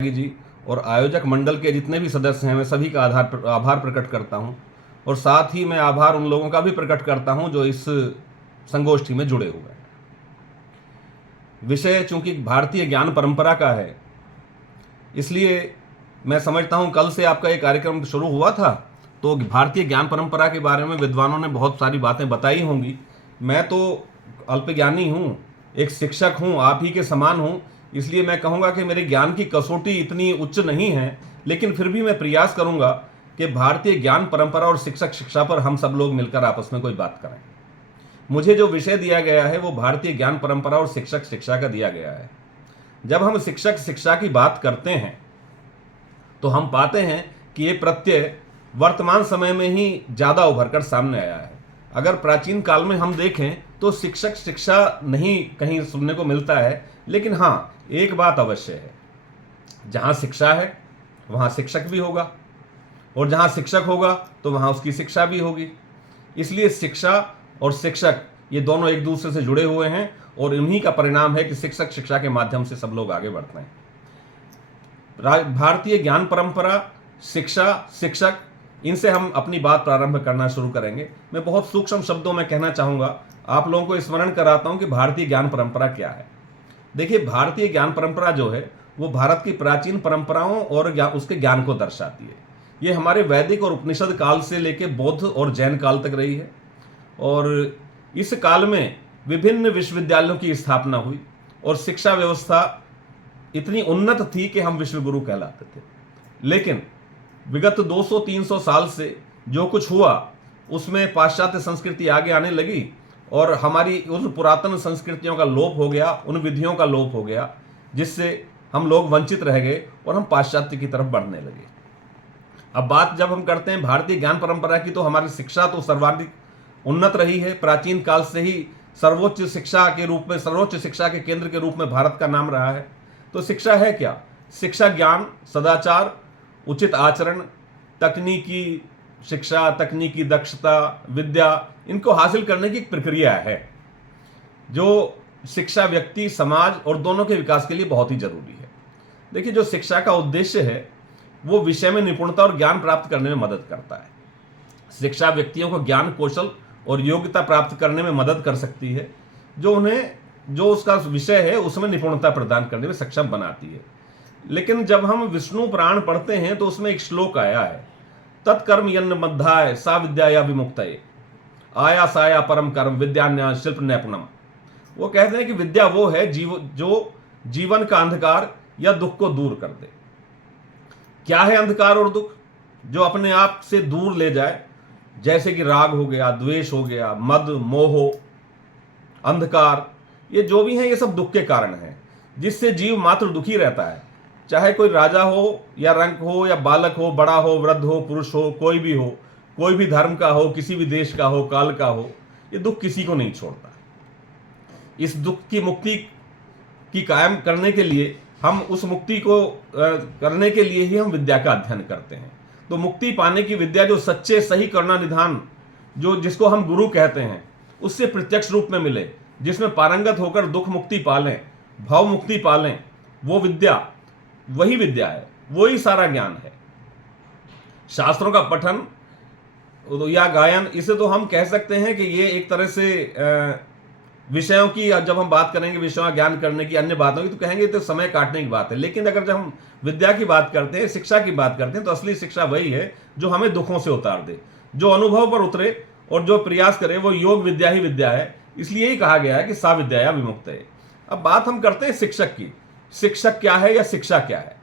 जी और आयोजक मंडल के जितने भी सदस्य हैं मैं सभी का आभार प्रकट करता हूं और साथ ही मैं आभार उन लोगों का भी प्रकट करता हूं जो इस संगोष्ठी में जुड़े हुए हैं। विषय चूंकि भारतीय ज्ञान परंपरा का है, इसलिए मैं समझता हूं कल से आपका ये कार्यक्रम शुरू हुआ था तो भारतीय ज्ञान परंपरा के बारे में विद्वानों ने बहुत सारी बातें बताई होंगी। मैं तो अल्पज्ञानी हूं, एक शिक्षक हूं, आप ही के समान हूं, इसलिए मैं कहूंगा कि मेरे ज्ञान की कसौटी इतनी उच्च नहीं है, लेकिन फिर भी मैं प्रयास करूंगा कि भारतीय ज्ञान परंपरा और शिक्षक शिक्षा पर हम सब लोग मिलकर आपस में कोई बात करें। मुझे जो विषय दिया गया है वो भारतीय ज्ञान परंपरा और शिक्षक शिक्षा का दिया गया है। जब हम शिक्षक शिक्षा की बात करते हैं तो हम पाते हैं कि ये प्रत्यय वर्तमान समय में ही ज़्यादा उभर कर सामने आया है। अगर प्राचीन काल में हम देखें तो शिक्षक शिक्षा नहीं कहीं सुनने को मिलता है, लेकिन हाँ एक बात अवश्य है, जहाँ शिक्षा है वहाँ शिक्षक भी होगा और जहाँ शिक्षक होगा तो वहाँ उसकी शिक्षा भी होगी। इसलिए शिक्षा और शिक्षक ये दोनों एक दूसरे से जुड़े हुए हैं और इन्हीं का परिणाम है कि शिक्षक शिक्षा के माध्यम से सब लोग आगे बढ़ते हैं। भारतीय ज्ञान परंपरा, शिक्षा, शिक्षक, इनसे हम अपनी बात प्रारंभ करना शुरू करेंगे। मैं बहुत सूक्ष्म शब्दों में कहना चाहूँगा, आप लोगों को स्मरण कराता हूँ कि भारतीय ज्ञान परंपरा क्या है। देखिए, भारतीय ज्ञान परंपरा जो है वो भारत की प्राचीन परंपराओं और उसके ज्ञान को दर्शाती है। ये हमारे वैदिक और उपनिषद काल से लेकर बौद्ध और जैन काल तक रही है और इस काल में विभिन्न विश्वविद्यालयों की स्थापना हुई और शिक्षा व्यवस्था इतनी उन्नत थी कि हम विश्वगुरु कहलाते थे। लेकिन विगत 200-300 साल से जो कुछ हुआ उसमें पाश्चात्य संस्कृति आगे आने लगी और हमारी उन पुरातन संस्कृतियों का लोप हो गया, उन विधियों का लोप हो गया, जिससे हम लोग वंचित रह गए और हम पाश्चात्य की तरफ बढ़ने लगे। अब बात जब हम करते हैं भारतीय ज्ञान परंपरा की, तो हमारी शिक्षा तो सर्वाधिक उन्नत रही है। प्राचीन काल से ही सर्वोच्च शिक्षा के रूप में, सर्वोच्च शिक्षा के केंद्र के रूप में भारत का नाम रहा है। तो शिक्षा है क्या? शिक्षा ज्ञान, सदाचार, उचित आचरण, तकनीकी शिक्षा, तकनीकी दक्षता, विद्या, इनको हासिल करने की एक प्रक्रिया है जो शिक्षा व्यक्ति, समाज और दोनों के विकास के लिए बहुत ही जरूरी है। देखिए, जो शिक्षा का उद्देश्य है वो विषय में निपुणता और ज्ञान प्राप्त करने में मदद करता है। शिक्षा व्यक्तियों को ज्ञान, कौशल और योग्यता प्राप्त करने में मदद कर सकती है जो उन्हें, जो उसका विषय है उसमें निपुणता प्रदान करने में सक्षम बनाती है। लेकिन जब हम विष्णु पुराण पढ़ते हैं तो उसमें एक श्लोक आया है, तत्कर्म यन्न मध्याय सा विद्या विमुक्तये आया साया परम कर्म विद्यान्या शिल्प नैपुणम। वो कहते हैं कि विद्या वो है जो जीवन का अंधकार या दुख को दूर कर दे। क्या है अंधकार और दुख? जो अपने आप से दूर ले जाए, जैसे कि राग हो गया, द्वेष हो गया, मद, मोह, अंधकार, ये जो भी हैं ये सब दुख के कारण हैं, जिससे जीव मात्र दुखी रहता है। चाहे कोई राजा हो या रंक हो या बालक हो, बड़ा हो, वृद्ध हो, पुरुष हो, कोई भी हो, कोई भी धर्म का हो, किसी भी देश का हो, काल का हो, ये दुख किसी को नहीं छोड़ता। इस दुख की मुक्ति की कायम करने के लिए हम उस मुक्ति को करने के लिए ही हम विद्या का अध्ययन करते हैं। तो मुक्ति पाने की विद्या जो सच्चे सही करुणा निधान, जो जिसको हम गुरु कहते हैं, उससे प्रत्यक्ष रूप में मिले, जिसमें पारंगत होकर दुख मुक्ति पालें, भाव मुक्ति पालें, वो विद्या, वही विद्या है, वही सारा ज्ञान है। शास्त्रों का पठन या गायन, इसे तो हम कह सकते हैं कि ये एक तरह से विषयों की, जब हम बात करेंगे विषयों का ज्ञान करने की, अन्य बातों की, तो कहेंगे तो समय काटने की बात है। लेकिन अगर जब हम विद्या की बात करते हैं, शिक्षा की बात करते हैं, तो असली शिक्षा वही है जो हमें दुखों से उतार दे, जो अनुभव पर उतरे और जो प्रयास करे, वो योग विद्या ही विद्या है। इसलिए ही कहा गया है कि सा विद्या विमुक्त है। अब बात हम करते हैं शिक्षक की। शिक्षक क्या है या शिक्षा क्या है?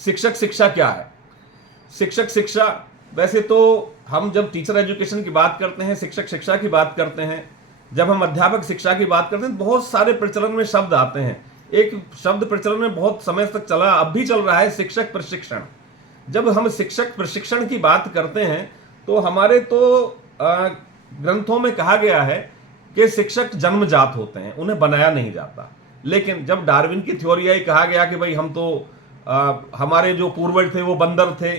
शिक्षक शिक्षा क्या है? शिक्षक शिक्षा, वैसे तो हम जब टीचर एजुकेशन की बात करते हैं, शिक्षक शिक्षा की बात करते हैं, जब हम अध्यापक शिक्षा की बात करते हैं, तो बहुत सारे प्रचलन में शब्द आते हैं। एक शब्द प्रचलन में बहुत समय तक चला, अब भी चल रहा है, शिक्षक प्रशिक्षण। जब हम शिक्षक प्रशिक्षण की बात करते हैं तो हमारे तो ग्रंथों में कहा गया है कि शिक्षक जन्मजात होते हैं, उन्हें बनाया नहीं जाता। लेकिन जब डार्विन की थ्योरी आई, कहा गया कि भाई हम तो हमारे जो पूर्वज थे वो बंदर थे,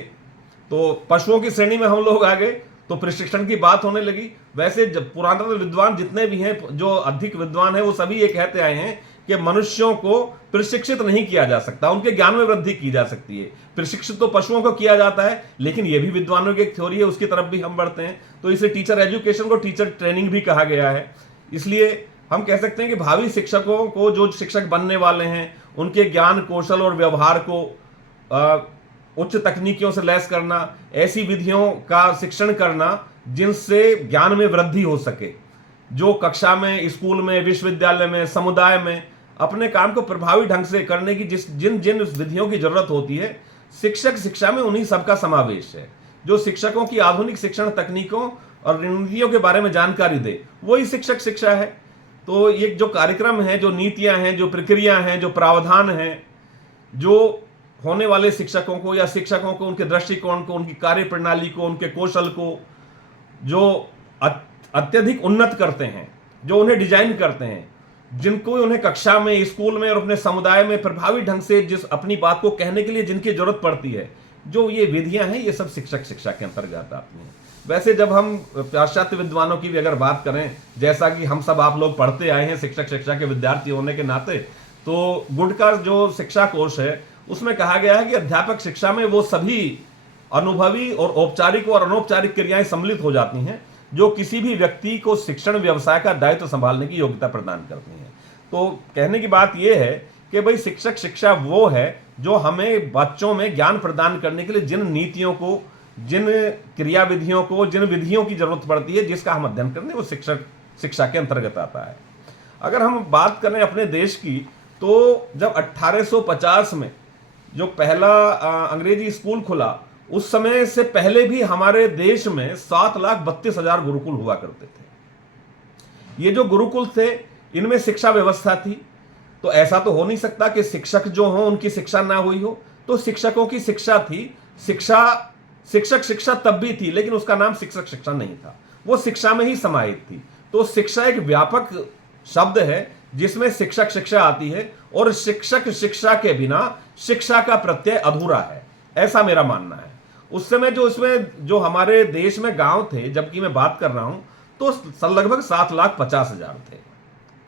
तो पशुओं की श्रेणी में हम लोग आ गए, तो प्रशिक्षण की बात होने लगी। वैसे जब पुरातन विद्वान जितने भी हैं, जो अधिक विद्वान हैं, वो सभी ये कहते आए हैं कि मनुष्यों को प्रशिक्षित नहीं किया जा सकता, उनके ज्ञान में वृद्धि की जा सकती है। प्रशिक्षित तो पशुओं को किया जाता है, लेकिन यह भी विद्वानों की एक थ्योरी है, उसकी तरफ भी हम बढ़ते हैं। तो इसे टीचर एजुकेशन को टीचर ट्रेनिंग भी कहा गया है। इसलिए हम कह सकते हैं कि भावी शिक्षकों को, जो शिक्षक बनने वाले हैं, उनके ज्ञान, कौशल और व्यवहार को उच्च तकनीकियों से लैस करना, ऐसी विधियों का शिक्षण करना जिनसे ज्ञान में वृद्धि हो सके, जो कक्षा में, स्कूल में, विश्वविद्यालय में, समुदाय में अपने काम को प्रभावी ढंग से करने की जिन जिन विधियों की जरूरत होती है, शिक्षक शिक्षा में उन्हीं सबका समावेश है। जो शिक्षकों की आधुनिक शिक्षण तकनीकों और रणनीतियों के बारे में जानकारी दे, वही शिक्षक शिक्षा है। तो ये जो कार्यक्रम है, जो नीतियां हैं, जो प्रक्रिया हैं, जो प्रावधान हैं, जो होने वाले शिक्षकों को या शिक्षकों को, उनके दृष्टिकोण को, उनकी कार्य प्रणाली को, उनके कौशल को जो अत्यधिक उन्नत करते हैं, जो उन्हें डिजाइन करते हैं, जिनको उन्हें कक्षा में, स्कूल में और अपने समुदाय में प्रभावी ढंग से जिस अपनी बात को कहने के लिए जिनकी जरूरत पड़ती है, जो ये विधियां हैं, ये सब शिक्षक शिक्षा के अंतर्गत आती हैं। वैसे जब हम पाश्चात्य विद्वानों की भी अगर बात करें, जैसा कि हम सब आप लोग पढ़ते आए हैं शिक्षक शिक्षा के विद्यार्थी होने के नाते, तो गुड का जो शिक्षा कोश है उसमें कहा गया है कि अध्यापक शिक्षा में वो सभी अनुभवी और औपचारिक और अनौपचारिक क्रियाएं सम्मिलित हो जाती हैं जो किसी भी व्यक्ति को शिक्षण व्यवसाय का दायित्व संभालने की योग्यता प्रदान करती हैं। तो कहने की बात यह है कि भाई शिक्षक शिक्षा वो है जो हमें बच्चों में ज्ञान प्रदान करने के लिए जिन नीतियों को, जिन क्रियाविधियों को, जिन विधियों की जरूरत पड़ती है, जिसका हम अध्ययन करते हैं, वो शिक्षक शिक्षा के अंतर्गत आता है। अगर हम बात करें अपने देश की, तो जब 1850 में जो पहला अंग्रेजी स्कूल खुला, उस समय से पहले भी हमारे देश में 7,32,000 गुरुकुल हुआ करते थे। ये जो गुरुकुल थे, इनमें शिक्षा व्यवस्था थी। तो ऐसा तो हो नहीं सकता कि शिक्षक जो हो उनकी शिक्षा ना हुई हो। तो शिक्षकों की शिक्षा थी। शिक्षक शिक्षा तब भी थी, लेकिन उसका नाम शिक्षक शिक्षा नहीं था, वो शिक्षा में ही समाहित थी। तो शिक्षा एक व्यापक शब्द है जिसमें शिक्षक शिक्षा आती है, और शिक्षक शिक्षा के बिना शिक्षा का प्रत्यय अधूरा है, ऐसा मेरा मानना है। उस समय जो इसमें जो हमारे देश में गांव थे, जबकि मैं बात कर रहा हूं, तो लगभग 7,50,000 थे।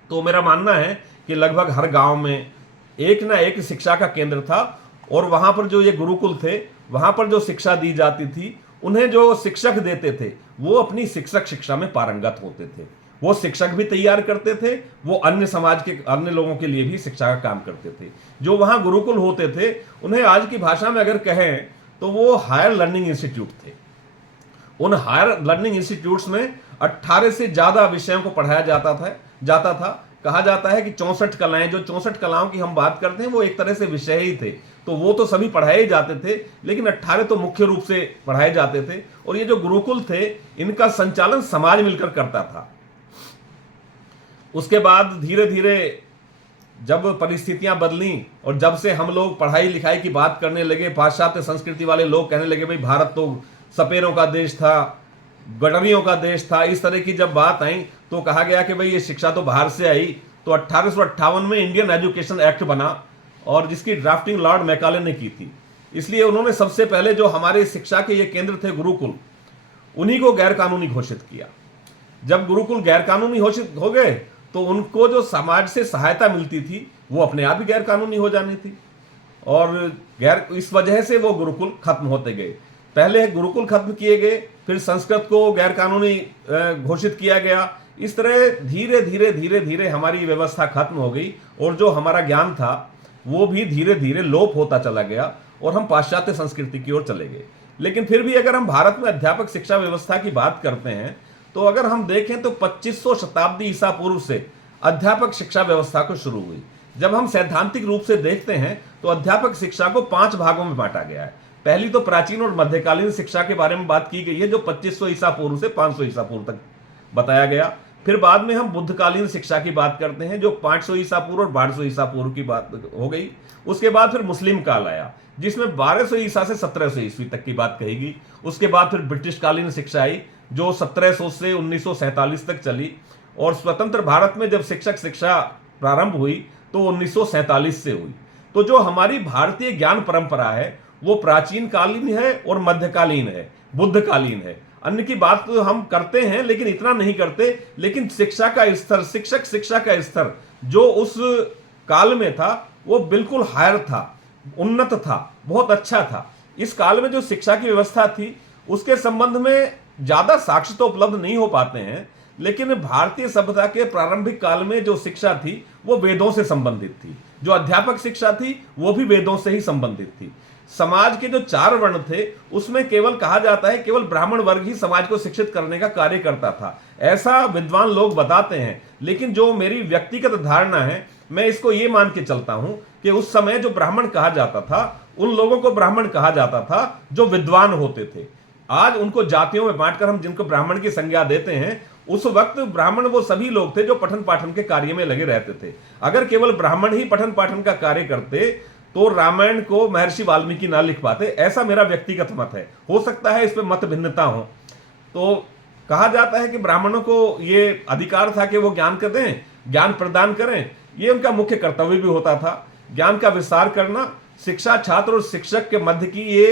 तो मेरा मानना है कि लगभग हर गांव में एक ना एक शिक्षा का केंद्र था, और वहां पर जो ये गुरुकुल थे, वहां पर जो शिक्षा दी जाती थी, उन्हें जो शिक्षक देते थे वो अपनी शिक्षक शिक्षा में पारंगत होते थे। वो शिक्षक भी तैयार करते थे, वो अन्य समाज के अन्य लोगों के लिए भी शिक्षा का काम करते थे। जो वहां गुरुकुल होते थे, उन्हें आज की भाषा में अगर कहें तो वो हायर लर्निंग इंस्टीट्यूट थे। उन हायर लर्निंग इंस्टीट्यूट्स में 18 से ज्यादा विषयों को पढ़ाया जाता था। कहा जाता है कि 64 कलाएं, जो 64 कलाओं की हम बात करते हैं, वो एक तरह से विषय ही थे। तो वो तो सभी पढ़ाए जाते थे, लेकिन 18 तो मुख्य रूप से पढ़ाए जाते थे। और ये जो गुरुकुल थे, इनका संचालन समाज मिलकर करता था। उसके बाद धीरे धीरे जब परिस्थितियां बदली और जब से हम लोग पढ़ाई लिखाई की बात करने लगे, पाश्चात्य संस्कृति वाले लोग कहने लगे भाई भारत तो सपेरों का देश था, गडरियों का देश था, इस तरह की जब बात आई तो कहा गया कि भाई ये शिक्षा तो बाहर से आई। तो 1858 में इंडियन एजुकेशन एक्ट बना, और जिसकी ड्राफ्टिंग लॉर्ड मैकाले ने की थी। इसलिए उन्होंने सबसे पहले जो हमारे शिक्षा के ये केंद्र थे गुरुकुल, उन्हीं को गैर कानूनी घोषित किया। जब गुरुकुल गैर कानूनी घोषित हो गए तो उनको जो समाज से सहायता मिलती थी वो अपने आप ही गैर कानूनी हो जानी थी, और इस वजह से वो गुरुकुल खत्म होते गए। पहले गुरुकुल खत्म किए गए, फिर संस्कृत को गैर कानूनी घोषित किया गया। इस तरह धीरे धीरे धीरे धीरे हमारी व्यवस्था खत्म हो गई, और जो हमारा ज्ञान था वो भी धीरे धीरे लोप होता चला गया, और हम पाश्चात्य संस्कृति की ओर चले गए। लेकिन फिर भी अगर हम भारत में अध्यापक शिक्षा व्यवस्था की बात करते हैं, तो अगर हम देखें तो 2500 शताब्दी ईसा पूर्व से अध्यापक शिक्षा व्यवस्था को शुरू हुई। जब हम सैद्धांतिक रूप से देखते हैं तो अध्यापक शिक्षा को 5 भागों में बांटा गया है। पहली तो प्राचीन और मध्यकालीन शिक्षा के बारे में बात की गई है, जो 2500 ईसा पूर्व से 500 ईसा पूर्व तक बताया गया। फिर बाद में हम बुद्धकालीन शिक्षा की बात करते हैं, जो 500 ईसा पूर्व और 1200 ईसा पूर्व की बात हो गई। उसके बाद फिर मुस्लिम काल आया, जिसमें 1200 ईसा से 1700 ईस्वी तक की बात कहेगी। उसके बाद फिर ब्रिटिश कालीन शिक्षा आई, जो 1700 से 1947 तक चली। और स्वतंत्र भारत में जब शिक्षक शिक्षा प्रारंभ हुई तो 1947 से हुई। तो जो हमारी भारतीय ज्ञान परंपरा है वो प्राचीन कालीन है और मध्यकालीन है, बुद्धकालीन है। अन्य की बात तो हम करते हैं लेकिन इतना नहीं करते। लेकिन शिक्षा का स्तर, शिक्षक शिक्षा का स्तर जो उस काल में था वो बिल्कुल हायर था, उन्नत था, बहुत अच्छा था। इस काल में जो शिक्षा की व्यवस्था थी उसके संबंध में ज्यादा साक्ष्य तो उपलब्ध नहीं हो पाते हैं, लेकिन भारतीय सभ्यता के प्रारंभिक काल में जो शिक्षा थी वो वेदों से संबंधित थी। जो अध्यापक शिक्षा थी वो भी वेदों से ही संबंधित थी। समाज के जो 4 वर्ण थे उसमें केवल कहा जाता है केवल ब्राह्मण वर्ग ही समाज को शिक्षित करने का कार्य करता था, ऐसा विद्वान लोग बताते हैं। लेकिन जो मेरी व्यक्तिगत धारणा है, मैं इसको ये मान के चलता हूं कि उस समय जो ब्राह्मण कहा जाता था उन लोगों को ब्राह्मण कहा जाता था जो विद्वान होते थे। आज उनको जातियों में बांटकर हम जिनको ब्राह्मण की संज्ञा देते हैं, उस वक्त ब्राह्मण वो सभी लोग थे जो पठन पाठन के कार्य में लगे रहते थे। अगर केवल ब्राह्मण ही पठन पाठन का कार्य करते तो रामायण को महर्षि वाल्मीकि ना लिख पाते, ऐसा मेरा व्यक्तिगत मत है। हो सकता है इस पे मत भिन्नता हो। तो कहा जाता है कि ब्राह्मणों को ये अधिकार था कि वो ज्ञान कर दें, ज्ञान प्रदान करें, ये उनका मुख्य कर्तव्य भी होता था। ज्ञान का विस्तार करना शिक्षा छात्र और शिक्षक के मध्य की ये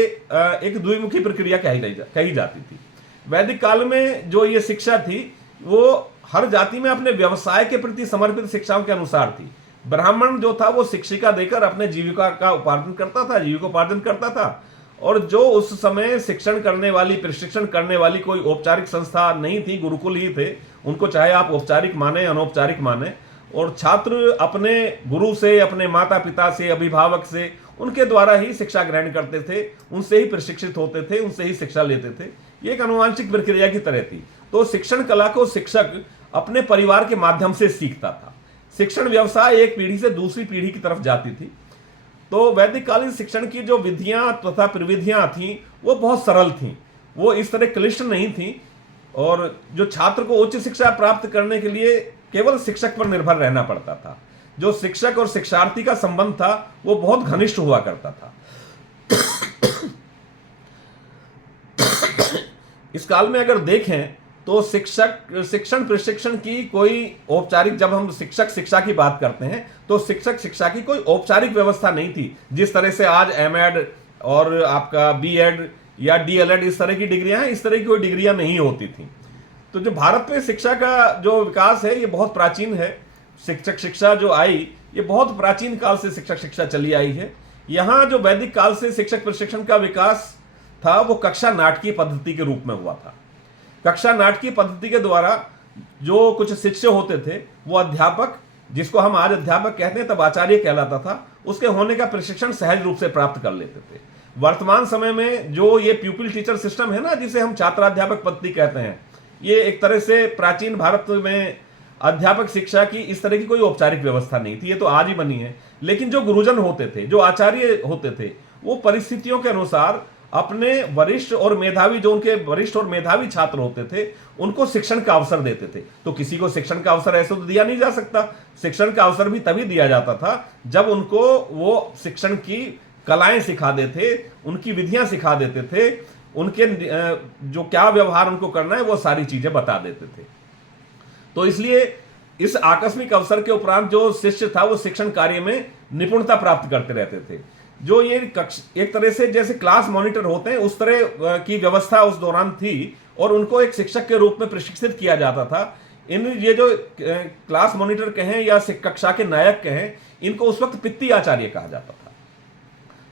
एक द्विमुखी प्रक्रिया कही जाती थी। वैदिक काल में जो ये शिक्षा थी वो हर जाति में अपने व्यवसाय के प्रति समर्पित शिक्षाओं के अनुसार थी। ब्राह्मण जो था वो शिक्षिका देकर अपने जीविका का उपार्जन करता था, जीविकोपार्जन करता था। और जो उस समय शिक्षण करने वाली, प्रशिक्षण करने वाली कोई औपचारिक संस्था नहीं थी, गुरुकुल ही थे, उनको चाहे आप औपचारिक माने अनौपचारिक माने। और छात्र अपने गुरु से, अपने माता पिता से, अभिभावक से, उनके द्वारा ही शिक्षा ग्रहण करते थे, उनसे ही प्रशिक्षित होते थे, उनसे ही शिक्षा लेते थे। ये एक आनुवांशिक प्रक्रिया की तरह थी। तो शिक्षण कला को शिक्षक अपने परिवार के माध्यम से सीखता था। शिक्षण व्यवसाय एक पीढ़ी से दूसरी पीढ़ी की तरफ जाती थी। तो वैदिक कालीन शिक्षण की जो विधियां तथा प्रविधियां थीं वो बहुत सरल थीं, वो इस तरह क्लिष्ट नहीं थीं। और जो छात्र को उच्च शिक्षा प्राप्त करने के लिए केवल शिक्षक पर निर्भर रहना पड़ता था। जो शिक्षक और शिक्षार्थी का संबंध था वो बहुत घनिष्ठ हुआ करता था। इस काल में अगर देखें तो शिक्षण प्रशिक्षण की कोई औपचारिक, जब हम शिक्षक शिक्षा की बात करते हैं तो शिक्षक शिक्षा की कोई औपचारिक व्यवस्था नहीं थी। जिस तरह से आज एमएड और आपका बीएड या डीएलएड इस तरह की डिग्रियां हैं, इस तरह की कोई डिग्रियां नहीं होती थी। तो जो भारत में शिक्षा का जो विकास है ये बहुत प्राचीन है। शिक्षक शिक्षा जो आई ये बहुत प्राचीन काल से शिक्षक शिक्षा चली आई है। यहाँ जो वैदिक काल से शिक्षक प्रशिक्षण का विकास था वो कक्षा नाटकीय पद्धति के रूप में हुआ था। कक्षा नाटकीय पद्धति के द्वारा जो कुछ शिष्य होते थे वो अध्यापक, जिसको हम आज अध्यापक कहते हैं तब आचार्य कहलाता था, उसके होने का प्रशिक्षण सहज रूप से प्राप्त कर लेते थे। वर्तमान समय में जो ये प्यूपिल टीचर सिस्टम है ना, जिसे हम छात्राध्यापक पद्धति कहते हैं, ये एक तरह से प्राचीन भारत में अध्यापक शिक्षा की इस तरह की कोई औपचारिक व्यवस्था नहीं थी, ये तो आज ही बनी है। लेकिन जो गुरुजन होते थे, जो आचार्य होते थे, वो परिस्थितियों के अनुसार अपने वरिष्ठ और मेधावी, जो उनके वरिष्ठ और मेधावी छात्र होते थे, उनको शिक्षण का अवसर देते थे। तो किसी को शिक्षण का अवसर ऐसे तो दिया नहीं जा सकता। शिक्षण का अवसर भी तभी दिया जाता था जब उनको वो शिक्षण की कलाएं सिखा देते, उनकी विधियां सिखा देते थे, उनके जो क्या व्यवहार उनको करना है वो सारी चीजें बता देते थे। तो इसलिए इस आकस्मिक अवसर के उपरांत जो शिष्य था वो शिक्षण कार्य में निपुणता प्राप्त करते रहते थे। जो ये एक तरह से जैसे क्लास मॉनिटर होते हैं उस तरह की व्यवस्था उस दौरान थी और उनको एक शिक्षक के रूप में प्रशिक्षित किया जाता था। ये जो क्लास मॉनिटर कहें या कक्षा के नायक कहें, इनको उस वक्त पित्ती आचार्य कहा जाता था।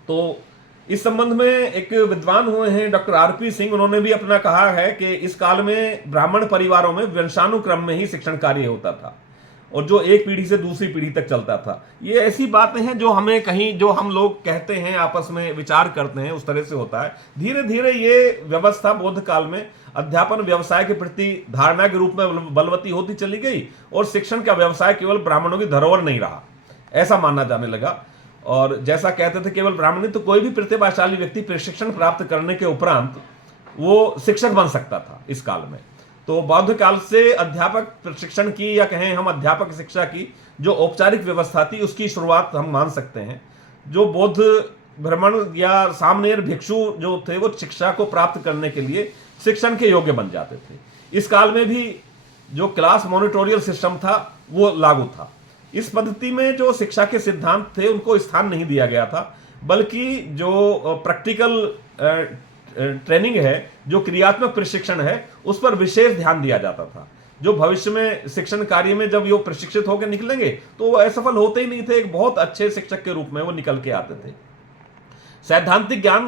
तो इस संबंध में एक विद्वान हुए हैं डॉक्टर आरपी सिंह, उन्होंने भी अपना कहा है कि इस काल में ब्राह्मण परिवारों में वंशानुक्रम में ही शिक्षण कार्य होता था और जो एक पीढ़ी से दूसरी पीढ़ी तक चलता था। ये ऐसी बातें हैं जो हमें कहीं, जो हम लोग कहते हैं, आपस में विचार करते हैं, उस तरह से होता है। धीरे धीरे ये व्यवस्था बौद्ध काल में अध्यापन व्यवसाय के प्रति धारणा के रूप में बलवती होती चली गई और शिक्षण का व्यवसाय केवल ब्राह्मणों की धरोहर नहीं रहा, ऐसा मानना जाने लगा। और जैसा कहते थे केवल ब्राह्मण नहीं, तो कोई भी प्रतिभाशाली व्यक्ति प्रशिक्षण प्राप्त करने के उपरांत वो शिक्षक बन सकता था इस काल में। तो बौद्ध काल से अध्यापक प्रशिक्षण की, या कहें हम अध्यापक शिक्षा की जो औपचारिक व्यवस्था थी, उसकी शुरुआत हम मान सकते हैं। जो बौद्ध ब्राह्मण या सामनेर भिक्षु जो थे वो शिक्षा को प्राप्त करने के लिए शिक्षण के योग्य बन जाते थे। इस काल में भी जो क्लास मॉनिटोरियल सिस्टम था वो लागू था। इस पद्धति में जो शिक्षा के सिद्धांत थे उनको स्थान नहीं दिया गया था, बल्कि जो प्रैक्टिकल ट्रेनिंग है, जो क्रियात्मक प्रशिक्षण है, उस पर विशेष ध्यान दिया जाता था। जो भविष्य में शिक्षण कार्य में जब वो प्रशिक्षित होकर निकलेंगे तो वो असफल होते ही नहीं थे, एक बहुत अच्छे शिक्षक के रूप में वो निकल के आते थे। सैद्धांतिक ज्ञान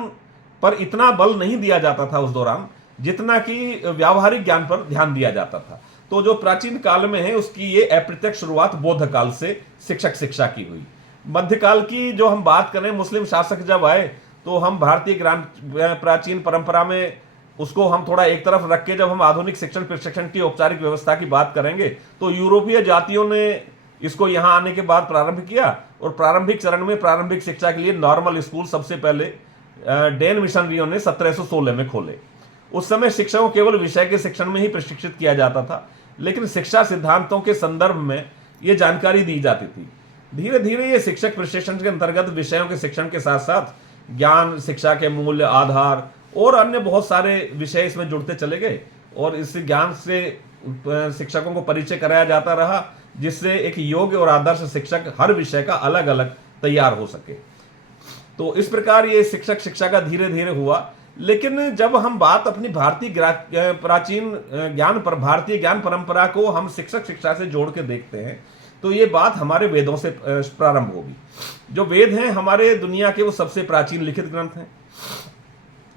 पर इतना बल नहीं दिया जाता था उस दौरान जितना कि व्यावहारिक ज्ञान पर ध्यान दिया जाता था। तो जो प्राचीन काल में है उसकी ये अप्रत्यक्ष शुरुआत बौद्ध काल से शिक्षक शिक्षा की हुई। मध्यकाल की जो हम बात करें, मुस्लिम शासक जब आए तो हम भारतीय प्राचीन परंपरा में उसको हम थोड़ा एक तरफ रख के जब हम आधुनिक शिक्षण प्रशिक्षण की औपचारिक व्यवस्था की बात करेंगे तो यूरोपीय जातियों ने इसको यहां आने के बाद प्रारंभ किया और प्रारंभिक चरण में प्रारंभिक शिक्षा के लिए नॉर्मल स्कूल सबसे पहले डेन मिशनरियों ने 1716 में खोले। उस समय शिक्षकों केवल विषय के शिक्षण में ही प्रशिक्षित किया जाता था, लेकिन शिक्षा सिद्धांतों के संदर्भ में यह जानकारी दी जाती थी। धीरे धीरे ये शिक्षक प्रशिक्षण के अंतर्गत विषयों के शिक्षण के साथ साथ ज्ञान, शिक्षा के मूल्य, आधार और अन्य बहुत सारे विषय इसमें जुड़ते चले गए और इस ज्ञान से शिक्षकों को परिचय कराया जाता रहा, जिससे एक योग्य और आदर्श शिक्षक हर विषय का अलग अलग तैयार हो सके। तो इस प्रकार ये शिक्षक शिक्षा का धीरे धीरे हुआ। लेकिन जब हम बात अपनी भारतीय ज्ञान परंपरा को हम शिक्षक शिक्षा से जोड़ के देखते हैं तो ये बात हमारे वेदों से प्रारंभ होगी। जो वेद हैं हमारे दुनिया के वो सबसे प्राचीन लिखित ग्रंथ हैं।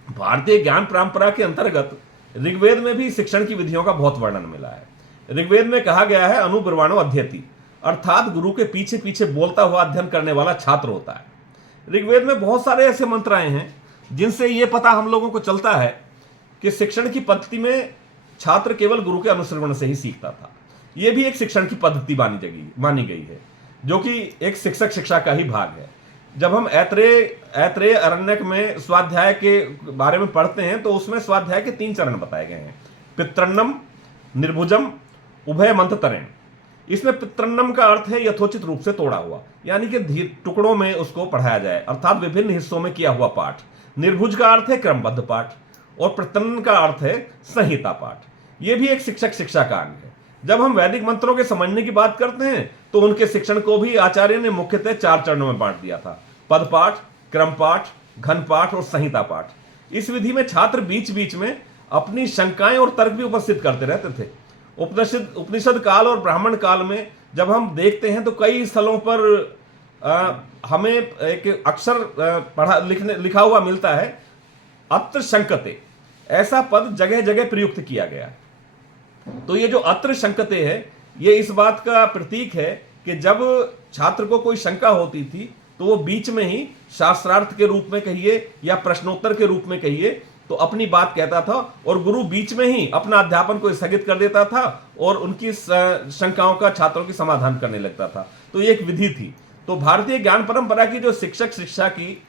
भारतीय ज्ञान परंपरा के अंतर्गत ऋग्वेद में भी शिक्षण की विधियों का बहुत वर्णन मिला है। ऋग्वेद में कहा गया है अनुब्रवाणो अध्येति, अर्थात गुरु के पीछे पीछे बोलता हुआ अध्ययन करने वाला छात्र होता है। ऋग्वेद में बहुत सारे ऐसे मंत्र आए हैं जिनसे यह पता हम लोगों को चलता है कि शिक्षण की पद्धति में छात्र केवल गुरु के अनुश्रवण से ही सीखता था। यह भी एक शिक्षण की पद्धति मानी गई है, जो कि एक शिक्षक शिक्षा का ही भाग है। जब हम ऐत्रेय अरण्यक में स्वाध्याय के बारे में पढ़ते हैं तो उसमें स्वाध्याय के 3 चरण बताए गए हैं, पितृन्नम, निर्भुजम, उभय मंत्र तरेण। इसमें पितृन्नम का अर्थ है यथोचित रूप से तोड़ा हुआ, यानी कि टुकड़ों में उसको पढ़ाया जाए, अर्थात विभिन्न हिस्सों में किया हुआ पाठ। निर्भुज का अर्थ है क्रमबद्ध पाठ और पितृन्न का अर्थ है संहिता पाठ। यह भी एक शिक्षक शिक्षा का अंग है। जब हम वैदिक मंत्रों के समझने की बात करते हैं तो उनके शिक्षण को भी आचार्य ने मुख्यतः 4 चरणों में बांट दिया था, पद पाठ, क्रम पाठ, घन पाठ और संहिता पाठ। इस विधि में छात्र बीच बीच में अपनी शंकाएं और तर्क भी उपस्थित करते रहते थे। उपनिषद काल और ब्राह्मण काल में जब हम देखते हैं तो कई स्थलों पर हमें एक अक्षर लिखा हुआ मिलता है, अत्र शंकते। ऐसा पद जगह जगह प्रयुक्त किया गया है। तो ये जो अत्र शंकते है, ये इस बात का प्रतीक है कि जब छात्र को कोई शंका होती थी तो वो बीच में ही शास्त्रार्थ के रूप में कहिए या प्रश्नोत्तर के रूप में कहिए तो अपनी बात कहता था और गुरु बीच में ही अपना अध्यापन को स्थगित कर देता था और उनकी शंकाओं का छात्रों की समाधान करने लगता था। तो ये एक विधि थी। तो भारतीय ज्ञान परंपरा की जो शिक्षक शिक्षा की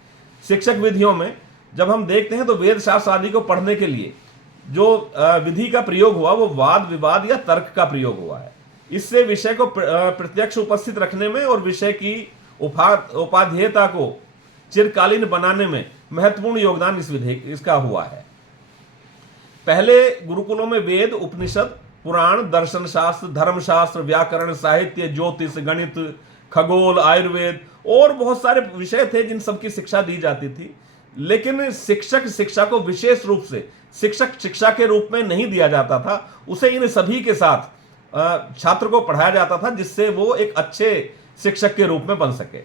शिक्षक विधियों में जब हम देखते हैं तो वेद शास्त्र आदि को पढ़ने के लिए जो विधि का प्रयोग हुआ वो वाद विवाद या तर्क का प्रयोग हुआ है। इससे विषय को प्रत्यक्ष उपस्थित रखने में और विषय की उपाध्येयता को चिरकालीन बनाने में महत्वपूर्ण योगदान इसका हुआ है। पहले गुरुकुलों में वेद, उपनिषद, पुराण, दर्शन शास्त्र, धर्मशास्त्र, व्याकरण, साहित्य, ज्योतिष, गणित, खगोल, आयुर्वेद और बहुत सारे विषय थे जिन सब की शिक्षा दी जाती थी। लेकिन शिक्षक शिक्षा को विशेष रूप से शिक्षक शिक्षा के रूप में नहीं दिया जाता था, उसे इन सभी के साथ छात्र को पढ़ाया जाता था जिससे वो एक अच्छे शिक्षक के रूप में बन सके।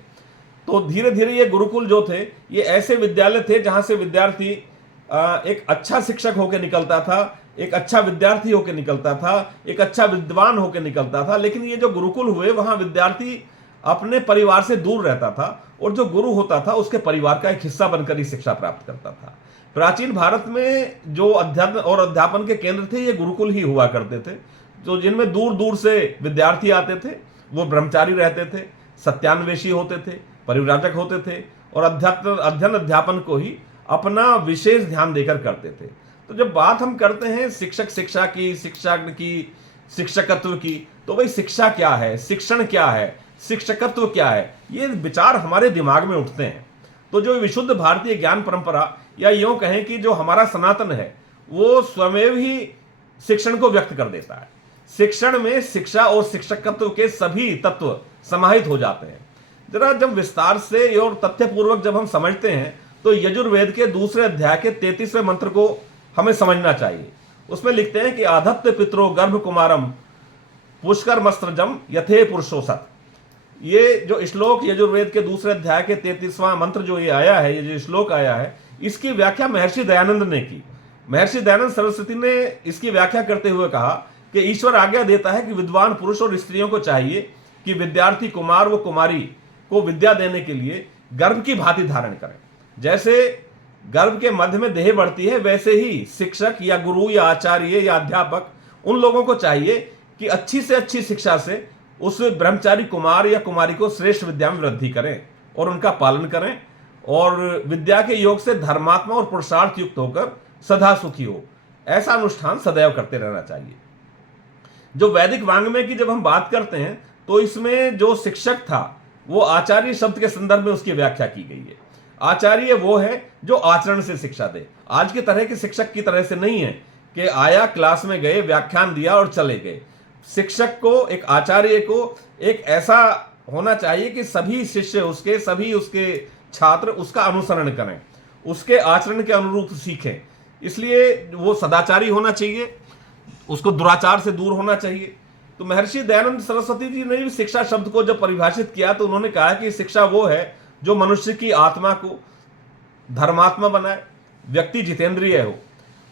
तो धीरे धीरे ये गुरुकुल जो थे ये ऐसे विद्यालय थे जहां से विद्यार्थी एक अच्छा शिक्षक होकर निकलता था, एक अच्छा विद्यार्थी होकर निकलता था, एक अच्छा विद्वान होकर निकलता था। लेकिन ये जो गुरुकुल हुए वहां विद्यार्थी अपने परिवार से दूर रहता था और जो गुरु होता था उसके परिवार का एक हिस्सा बनकर ही शिक्षा प्राप्त करता था। प्राचीन भारत में जो अध्ययन और अध्यापन के केंद्र थे ये गुरुकुल ही हुआ करते थे, जो जिनमें दूर दूर से विद्यार्थी आते थे। वो ब्रह्मचारी रहते थे, सत्यान्वेषी होते थे, परिव्राजक होते थे और अध्ययन अध्यापन को ही अपना विशेष ध्यान देकर करते थे। तो जब बात हम करते हैं शिक्षक शिक्षा की, शिक्षकत्व की, तो भाई शिक्षा क्या है, शिक्षण क्या है, शिक्षकत्व क्या है, ये विचार हमारे दिमाग में उठते हैं। तो जो विशुद्ध भारतीय ज्ञान परंपरा या यूं कहें कि जो हमारा सनातन है वो स्वयं ही शिक्षण को व्यक्त कर देता है। शिक्षण में शिक्षा और शिक्षकत्व के सभी तत्व समाहित हो जाते हैं। जरा जब विस्तार से और तथ्यपूर्वक जब हम समझते हैं तो यजुर्वेद के दूसरे अध्याय के 33वें मंत्र को हमें समझना चाहिए। उसमें लिखते हैं कि आधत्त पितरो गर्भ कुमारम पुष्कर मस्त्रजम यथे पुरुषोसत। ये जो श्लोक यजुर्वेद के दूसरे अध्याय के 33वां मंत्र जो ये आया है, ये जो श्लोक आया है, इसकी व्याख्या महर्षि दयानंद ने की। महर्षि दयानंद सरस्वती ने इसकी व्याख्या करते हुए कहा कि ईश्वर आज्ञा देता है कि विद्वान पुरुष और स्त्रियों को चाहिए कि विद्यार्थी कुमार व कुमारी को विद्या देने के लिए गर्भ की भांति धारण करें। जैसे गर्भ के मध्य में देह बढ़ती है, वैसे ही शिक्षक या गुरु या आचार्य या अध्यापक उन लोगों को चाहिए कि अच्छी से अच्छी शिक्षा से उस ब्रह्मचारी कुमार या कुमारी को श्रेष्ठ विद्या में वृद्धि करें और उनका पालन करें, और विद्या के योग से धर्मात्मा और पुरुषार्थ युक्त होकर सदा सुखी हो। ऐसा अनुष्ठान सदैव करते रहना चाहिए। जो वैदिक वांग्मय की जब हम बात करते हैं तो इसमें जो शिक्षक था वो आचार्य शब्द के संदर्भ में उसकी व्याख्या की गई है। आचार्य वो है जो आचरण से शिक्षा दे। आज के तरह के शिक्षक की तरह से नहीं है कि आया, क्लास में गए, व्याख्यान दिया और चले गए। शिक्षक को, एक आचार्य को एक ऐसा होना चाहिए कि सभी शिष्य उसके, सभी उसके छात्र उसका अनुसरण करें, उसके आचरण के अनुरूप सीखें। इसलिए वो सदाचारी होना चाहिए, उसको दुराचार से दूर होना चाहिए। तो महर्षि दयानंद सरस्वती जी ने भी शिक्षा शब्द को जब परिभाषित किया तो उन्होंने कहा कि शिक्षा वो है जो मनुष्य की आत्मा को धर्मात्मा बनाए, व्यक्ति जितेंद्रिय हो।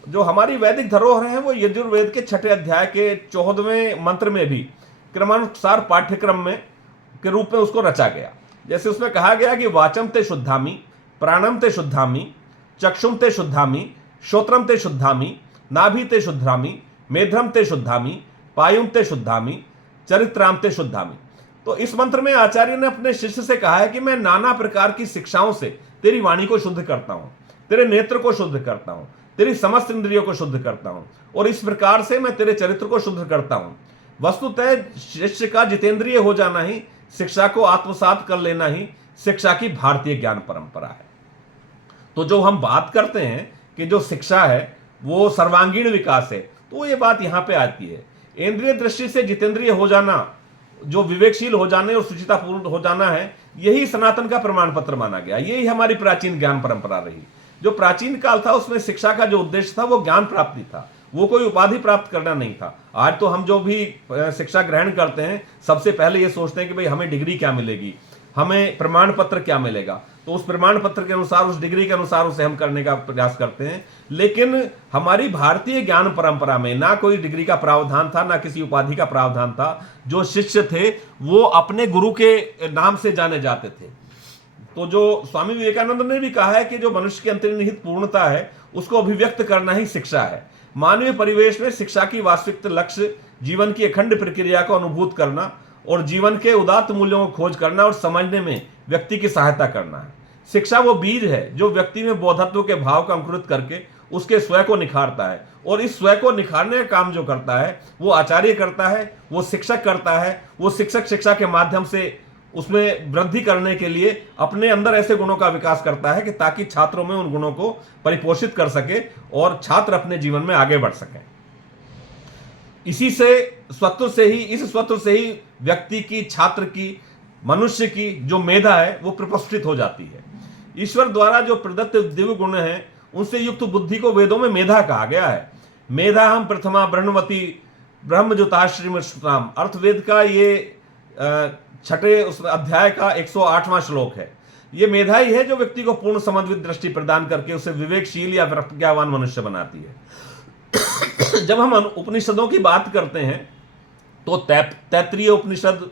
जो हमारी वैदिक धरोहर है वो यजुर्वेद के 6ठे अध्याय के 14वें मंत्र में भी क्रमानुसार पाठ्यक्रम में के रूप में उसको रचा गया। जैसे उसमें कहा गया कि वाचम ते शुद्धामी, प्राणम ते शुद्धामी, चक्षुम ते शुद्धामी, श्रोत्रम ते शुद्धामी, नाभि ते शुद्धामी, मेध्रम ते शुद्धामी, पायुम ते शुद्धामी, चरित्राम ते शुद्धामी। तो इस मंत्र में आचार्य ने अपने शिष्य से कहा है कि मैं नाना प्रकार की शिक्षाओं से तेरी वाणी को शुद्ध करता हूं, तेरे नेत्र को शुद्ध करता हूं, तेरी समस्त इंद्रियों को शुद्ध करता हूं, और इस प्रकार से मैं तेरे चरित्र को शुद्ध करता हूं। वस्तुतः शिष्य का जितेंद्रिय हो जाना ही, शिक्षा को आत्मसात कर लेना ही शिक्षा की भारतीय ज्ञान परंपरा है। तो जो हम बात करते हैं कि जो शिक्षा है वो सर्वांगीण विकास है, तो ये बात यहां पे आती है। इंद्रिय दृष्टि से जितेंद्रिय हो जाना, जो विवेकशील हो जाने और सुचितापूर्ण हो जाना है, यही सनातन का प्रमाण पत्र माना गया। यही हमारी प्राचीन ज्ञान परंपरा रही। जो प्राचीन काल था उसमें शिक्षा का जो उद्देश्य था वो ज्ञान प्राप्ति था, वो कोई उपाधि प्राप्त करना नहीं था। आज तो हम जो भी शिक्षा ग्रहण करते हैं सबसे पहले ये सोचते हैं कि भाई हमें डिग्री क्या मिलेगी, हमें प्रमाण पत्र क्या मिलेगा, तो उस प्रमाण पत्र के अनुसार, उस डिग्री के अनुसार उसे हम करने का प्रयास करते हैं। लेकिन हमारी भारतीय ज्ञान परंपरा में ना कोई डिग्री का प्रावधान था, ना किसी उपाधि का प्रावधान था। जो शिष्य थे वो अपने गुरु के नाम से जाने जाते थे। तो जो स्वामी विवेकानंद ने भी कहा है कि जो मनुष्य की अंतर्निहित पूर्णता है उसको अभिव्यक्त करना ही शिक्षा है। मानवीय परिवेश में शिक्षा की वास्तविक लक्ष्य जीवन की अखंड प्रक्रिया को अनुभूत करना और जीवन के उदात्त मूल्यों को खोज करना और समझने में व्यक्ति की सहायता करना है। शिक्षा वो बीज है जो व्यक्ति में बोधत्व के भाव को अंकुरित करके उसके स्वयं को निखारता है, और इस स्वयं को निखारने का काम जो करता है वो आचार्य करता है, वो शिक्षक करता है। वो शिक्षक शिक्षा के माध्यम से उसमें वृद्धि करने के लिए अपने अंदर ऐसे गुणों का विकास करता है कि ताकि छात्रों में उन गुणों को परिपोषित कर सके और छात्र अपने जीवन में आगे बढ़ सकें। इसी से स्वत्व से ही, इस स्वत्व से ही व्यक्ति की, छात्र की, मनुष्य की जो मेधा है वो प्रतिष्ठित हो जाती है। ईश्वर द्वारा जो प्रदत्त दिव्य गुण हैं उनसे युक्त बुद्धि को वेदों में मेधा कहा गया है। मेधा हम प्रथमा ब्रह्मवती ब्रह्मजुताश्रीम श्रुताम, अर्थवेद का ये 6ठे उस अध्याय का 108वां श्लोक है। ये मेधा ही है जो व्यक्ति को पूर्ण समन्वित दृष्टि प्रदान करके उसे विवेकशील या प्रज्ञावान मनुष्य बनाती है। जब हम उपनिषदों की बात करते हैं तो तैत्तिरीय उपनिषद,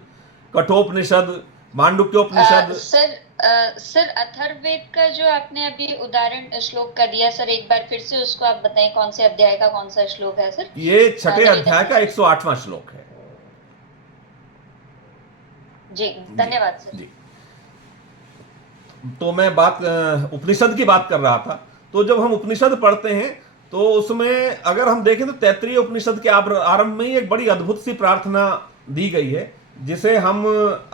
कठोपनिषद, मांडुक्योपनिषद। सर अथर्ववेद का जो आपने अभी उदाहरण श्लोक का दिया सर, एक बार फिर से उसको आप बताएं, कौन से अध्याय का कौन सा श्लोक है सर? ये 6ठे अध्याय का 108वां श्लोक है। जी धन्यवाद सर। जी, तो मैं बात उपनिषद की बात कर रहा था। तो जब हम उपनिषद पढ़ते हैं तो उसमें अगर हम देखें तो तैत्तिरीय उपनिषद के आरंभ में ही एक बड़ी अद्भुत सी प्रार्थना दी गई है, जिसे हम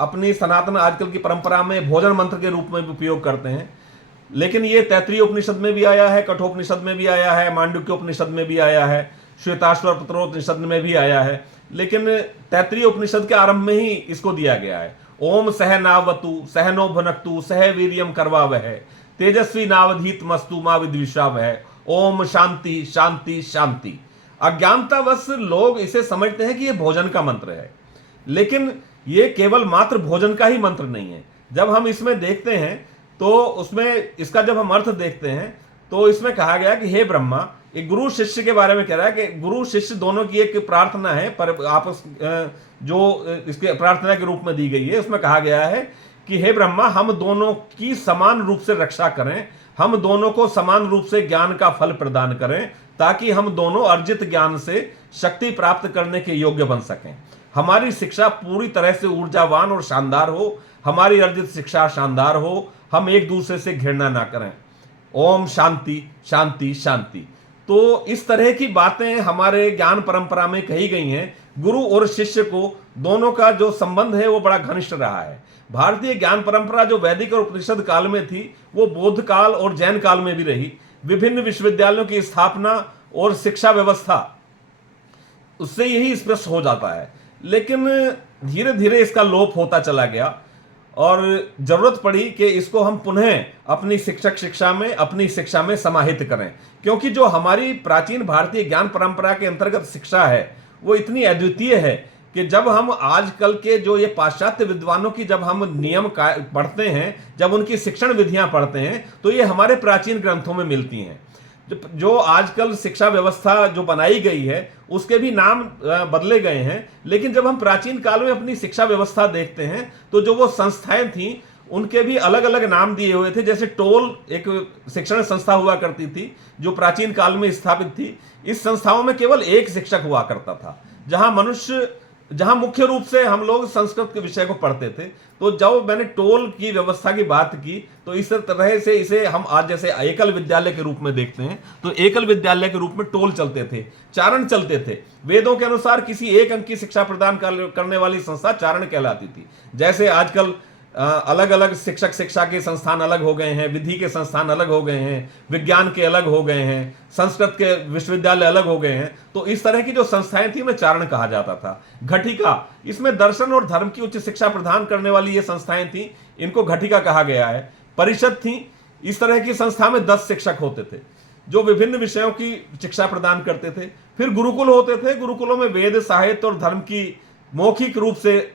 अपनी सनातन आजकल की परंपरा में भोजन मंत्र के रूप में भी उपयोग करते हैं। लेकिन ये तैत्तिरीय उपनिषद में भी आया है, कठोपनिषद में भी आया है, मांडुक्योपनिषद में भी आया है, श्वेताश्वर पत्रोपनिषद में भी आया है। लेकिन तैत्तिरीय उपनिषद के आरंभ में ही इसको दिया गया है। ओम सह नावतु सह नो भुनक्तु सह वीर्यम करवावह तेजस्वी नावधीत मस्तु मा विद्विषावह ओम शांति शांति शांति। अज्ञानतावश लोग इसे समझते हैं कि यह भोजन का मंत्र है, लेकिन यह केवल मात्र भोजन का ही मंत्र नहीं है। जब हम इसमें देखते हैं तो उसमें इसका जब हम अर्थ देखते हैं तो इसमें कहा गया कि हे ब्रह्मा, एक गुरु शिष्य के बारे में कह रहा है कि गुरु शिष्य दोनों की एक प्रार्थना है, पर आपस जो इसके प्रार्थना के रूप में दी गई है, उसमें कहा गया है कि हे ब्रह्मा, हम दोनों की समान रूप से रक्षा करें, हम दोनों को समान रूप से ज्ञान का फल प्रदान करें, ताकि हम दोनों अर्जित ज्ञान से शक्ति प्राप्त करने के योग्य बन सकें। हमारी शिक्षा पूरी तरह से ऊर्जावान और शानदार हो, हमारी अर्जित शिक्षा शानदार हो, हम एक दूसरे से घृणा ना करें। ओम शांति शांति शांति। तो इस तरह की बातें हमारे ज्ञान परंपरा में कही गई हैं। गुरु और शिष्य को दोनों का जो संबंध है वो बड़ा घनिष्ठ रहा है। भारतीय ज्ञान परंपरा जो वैदिक और उपनिषद काल में थी, वो बौद्ध काल और जैन काल में भी रही। विभिन्न विश्वविद्यालयों की स्थापना और शिक्षा व्यवस्था, उससे यही स्पष्ट हो जाता है। लेकिन धीरे धीरे इसका लोप होता चला गया और जरूरत पड़ी कि इसको हम पुनः अपनी शिक्षा में समाहित करें, क्योंकि जो हमारी प्राचीन भारतीय ज्ञान परंपरा के अंतर्गत शिक्षा है वो इतनी अद्वितीय है कि जब हम आजकल के जो ये पाश्चात्य विद्वानों की जब हम नियम पढ़ते हैं, जब उनकी शिक्षण विधियां पढ़ते हैं, तो ये हमारे प्राचीन ग्रंथों में मिलती हैं। जो आजकल शिक्षा व्यवस्था जो बनाई गई है उसके भी नाम बदले गए हैं, लेकिन जब हम प्राचीन काल में अपनी शिक्षा व्यवस्था देखते हैं तो जो वो संस्थाएं थीं उनके भी अलग अलग नाम दिए हुए थे। जैसे टोल एक शिक्षण संस्था हुआ करती थी जो प्राचीन काल में स्थापित थी। इस संस्थाओं में केवल एक शिक्षक हुआ करता था, जहां मुख्य रूप से हम लोग संस्कृत के विषय को पढ़ते थे। तो जब मैंने टोल की व्यवस्था की बात की तो इस तरह से इसे हम आज जैसे एकल विद्यालय के रूप में देखते हैं, तो एकल विद्यालय के रूप में टोल चलते थे, चारण चलते थे। वेदों के अनुसार किसी एक अंक की शिक्षा प्रदान करने वाली संस्था चारण कहलाती थी। जैसे आजकल अलग अलग शिक्षा के संस्थान अलग हो गए हैं, विधि के संस्थान अलग हो गए हैं, विज्ञान के अलग हो गए हैं, संस्कृत के विश्वविद्यालय अलग हो गए हैं। तो इस तरह की जो संस्थाएं थी उन्हें चारण कहा जाता था। घटिका, इसमें दर्शन और धर्म की उच्च शिक्षा प्रदान करने वाली ये संस्थाएं थी, इनको घटिका कहा गया है। परिषद थी, इस तरह की संस्था में 10 शिक्षक होते थे जो विभिन्न विषयों की शिक्षा प्रदान करते थे। फिर गुरुकुल होते थे, गुरुकुलों में वेद, साहित्य और धर्म की मौखिक रूप से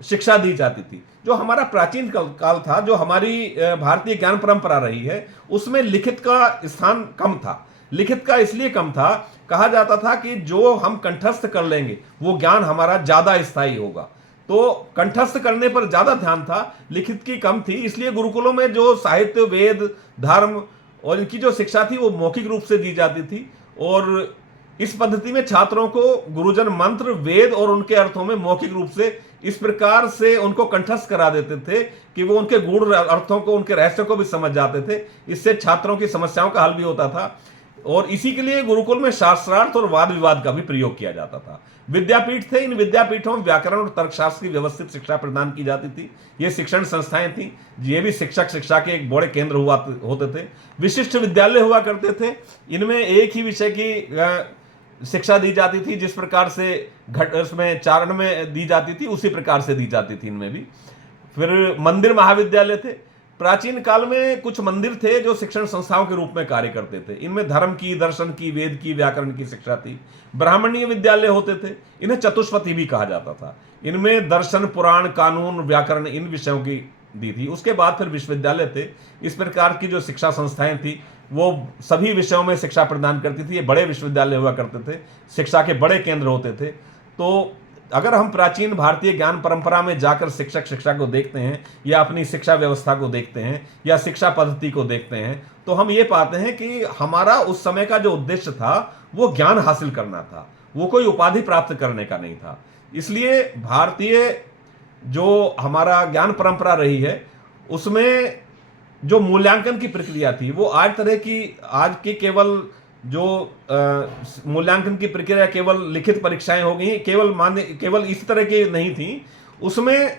शिक्षा दी जाती थी। जो हमारा प्राचीन काल था, जो हमारी भारतीय ज्ञान परंपरा रही है, उसमें लिखित का स्थान कम था। लिखित का इसलिए कम था, कहा जाता था कि जो हम कंठस्थ कर लेंगे वो ज्ञान हमारा ज्यादा स्थायी होगा। तो कंठस्थ करने पर ज्यादा ध्यान था, लिखित की कम थी। इसलिए गुरुकुलों में जो साहित्य, वेद, धर्म और इनकी जो शिक्षा थी वो मौखिक रूप से दी जाती थी। और इस पद्धति में छात्रों को गुरुजन मंत्र, वेद और उनके अर्थों में मौखिक रूप से इस प्रकार से उनको कंठस्थ करा देते थे कि वो उनके गूढ़ अर्थों को, उनके रहस्य को भी समझ जाते थे। इससे छात्रों की समस्याओं का हल भी होता था। और इसी के लिए गुरुकुल में शास्त्रार्थ और वाद विवाद का भी प्रयोग किया जाता था। विद्यापीठ थे, इन विद्यापीठों में व्याकरण और तर्कशास्त्र की व्यवस्थित शिक्षा प्रदान की जाती थी। ये शिक्षण संस्थाएं थी, ये भी शिक्षा के एक बड़े केंद्र होते थे। विशिष्ट विद्यालय हुआ करते थे, इनमें एक ही विषय की शिक्षा दी जाती थी। जिस प्रकार से उसमें चारण में दी जाती थी उसी प्रकार से दी जाती थी इनमें भी। फिर मंदिर महाविद्यालय थे। प्राचीन काल में कुछ मंदिर थे जो शिक्षण संस्थाओं के रूप में कार्य करते थे। इनमें धर्म की, दर्शन की, वेद की, व्याकरण की शिक्षा थी। ब्राह्मणीय विद्यालय होते थे, इन्हें चतुष्पति भी कहा जाता था। इनमें दर्शन, पुराण, कानून, व्याकरण, इन विषयों की दी थी। उसके बाद फिर विश्वविद्यालय थे। इस प्रकार की जो शिक्षा संस्थाएं थी वो सभी विषयों में शिक्षा प्रदान करती थी। ये बड़े विश्वविद्यालय हुआ करते थे, शिक्षा के बड़े केंद्र होते थे। तो अगर हम प्राचीन भारतीय ज्ञान परंपरा में जाकर शिक्षा को देखते हैं या अपनी शिक्षा व्यवस्था को देखते हैं या शिक्षा पद्धति को देखते हैं, तो हम ये पाते हैं कि हमारा उस समय का जो उद्देश्य था वो ज्ञान हासिल करना था, वो कोई उपाधि प्राप्त करने का नहीं था। इसलिए भारतीय जो हमारा ज्ञान परंपरा रही है उसमें जो मूल्यांकन की प्रक्रिया थी वो आज की केवल जो मूल्यांकन की प्रक्रिया केवल लिखित परीक्षाएं हो गई, केवल इस तरह की नहीं थी। उसमें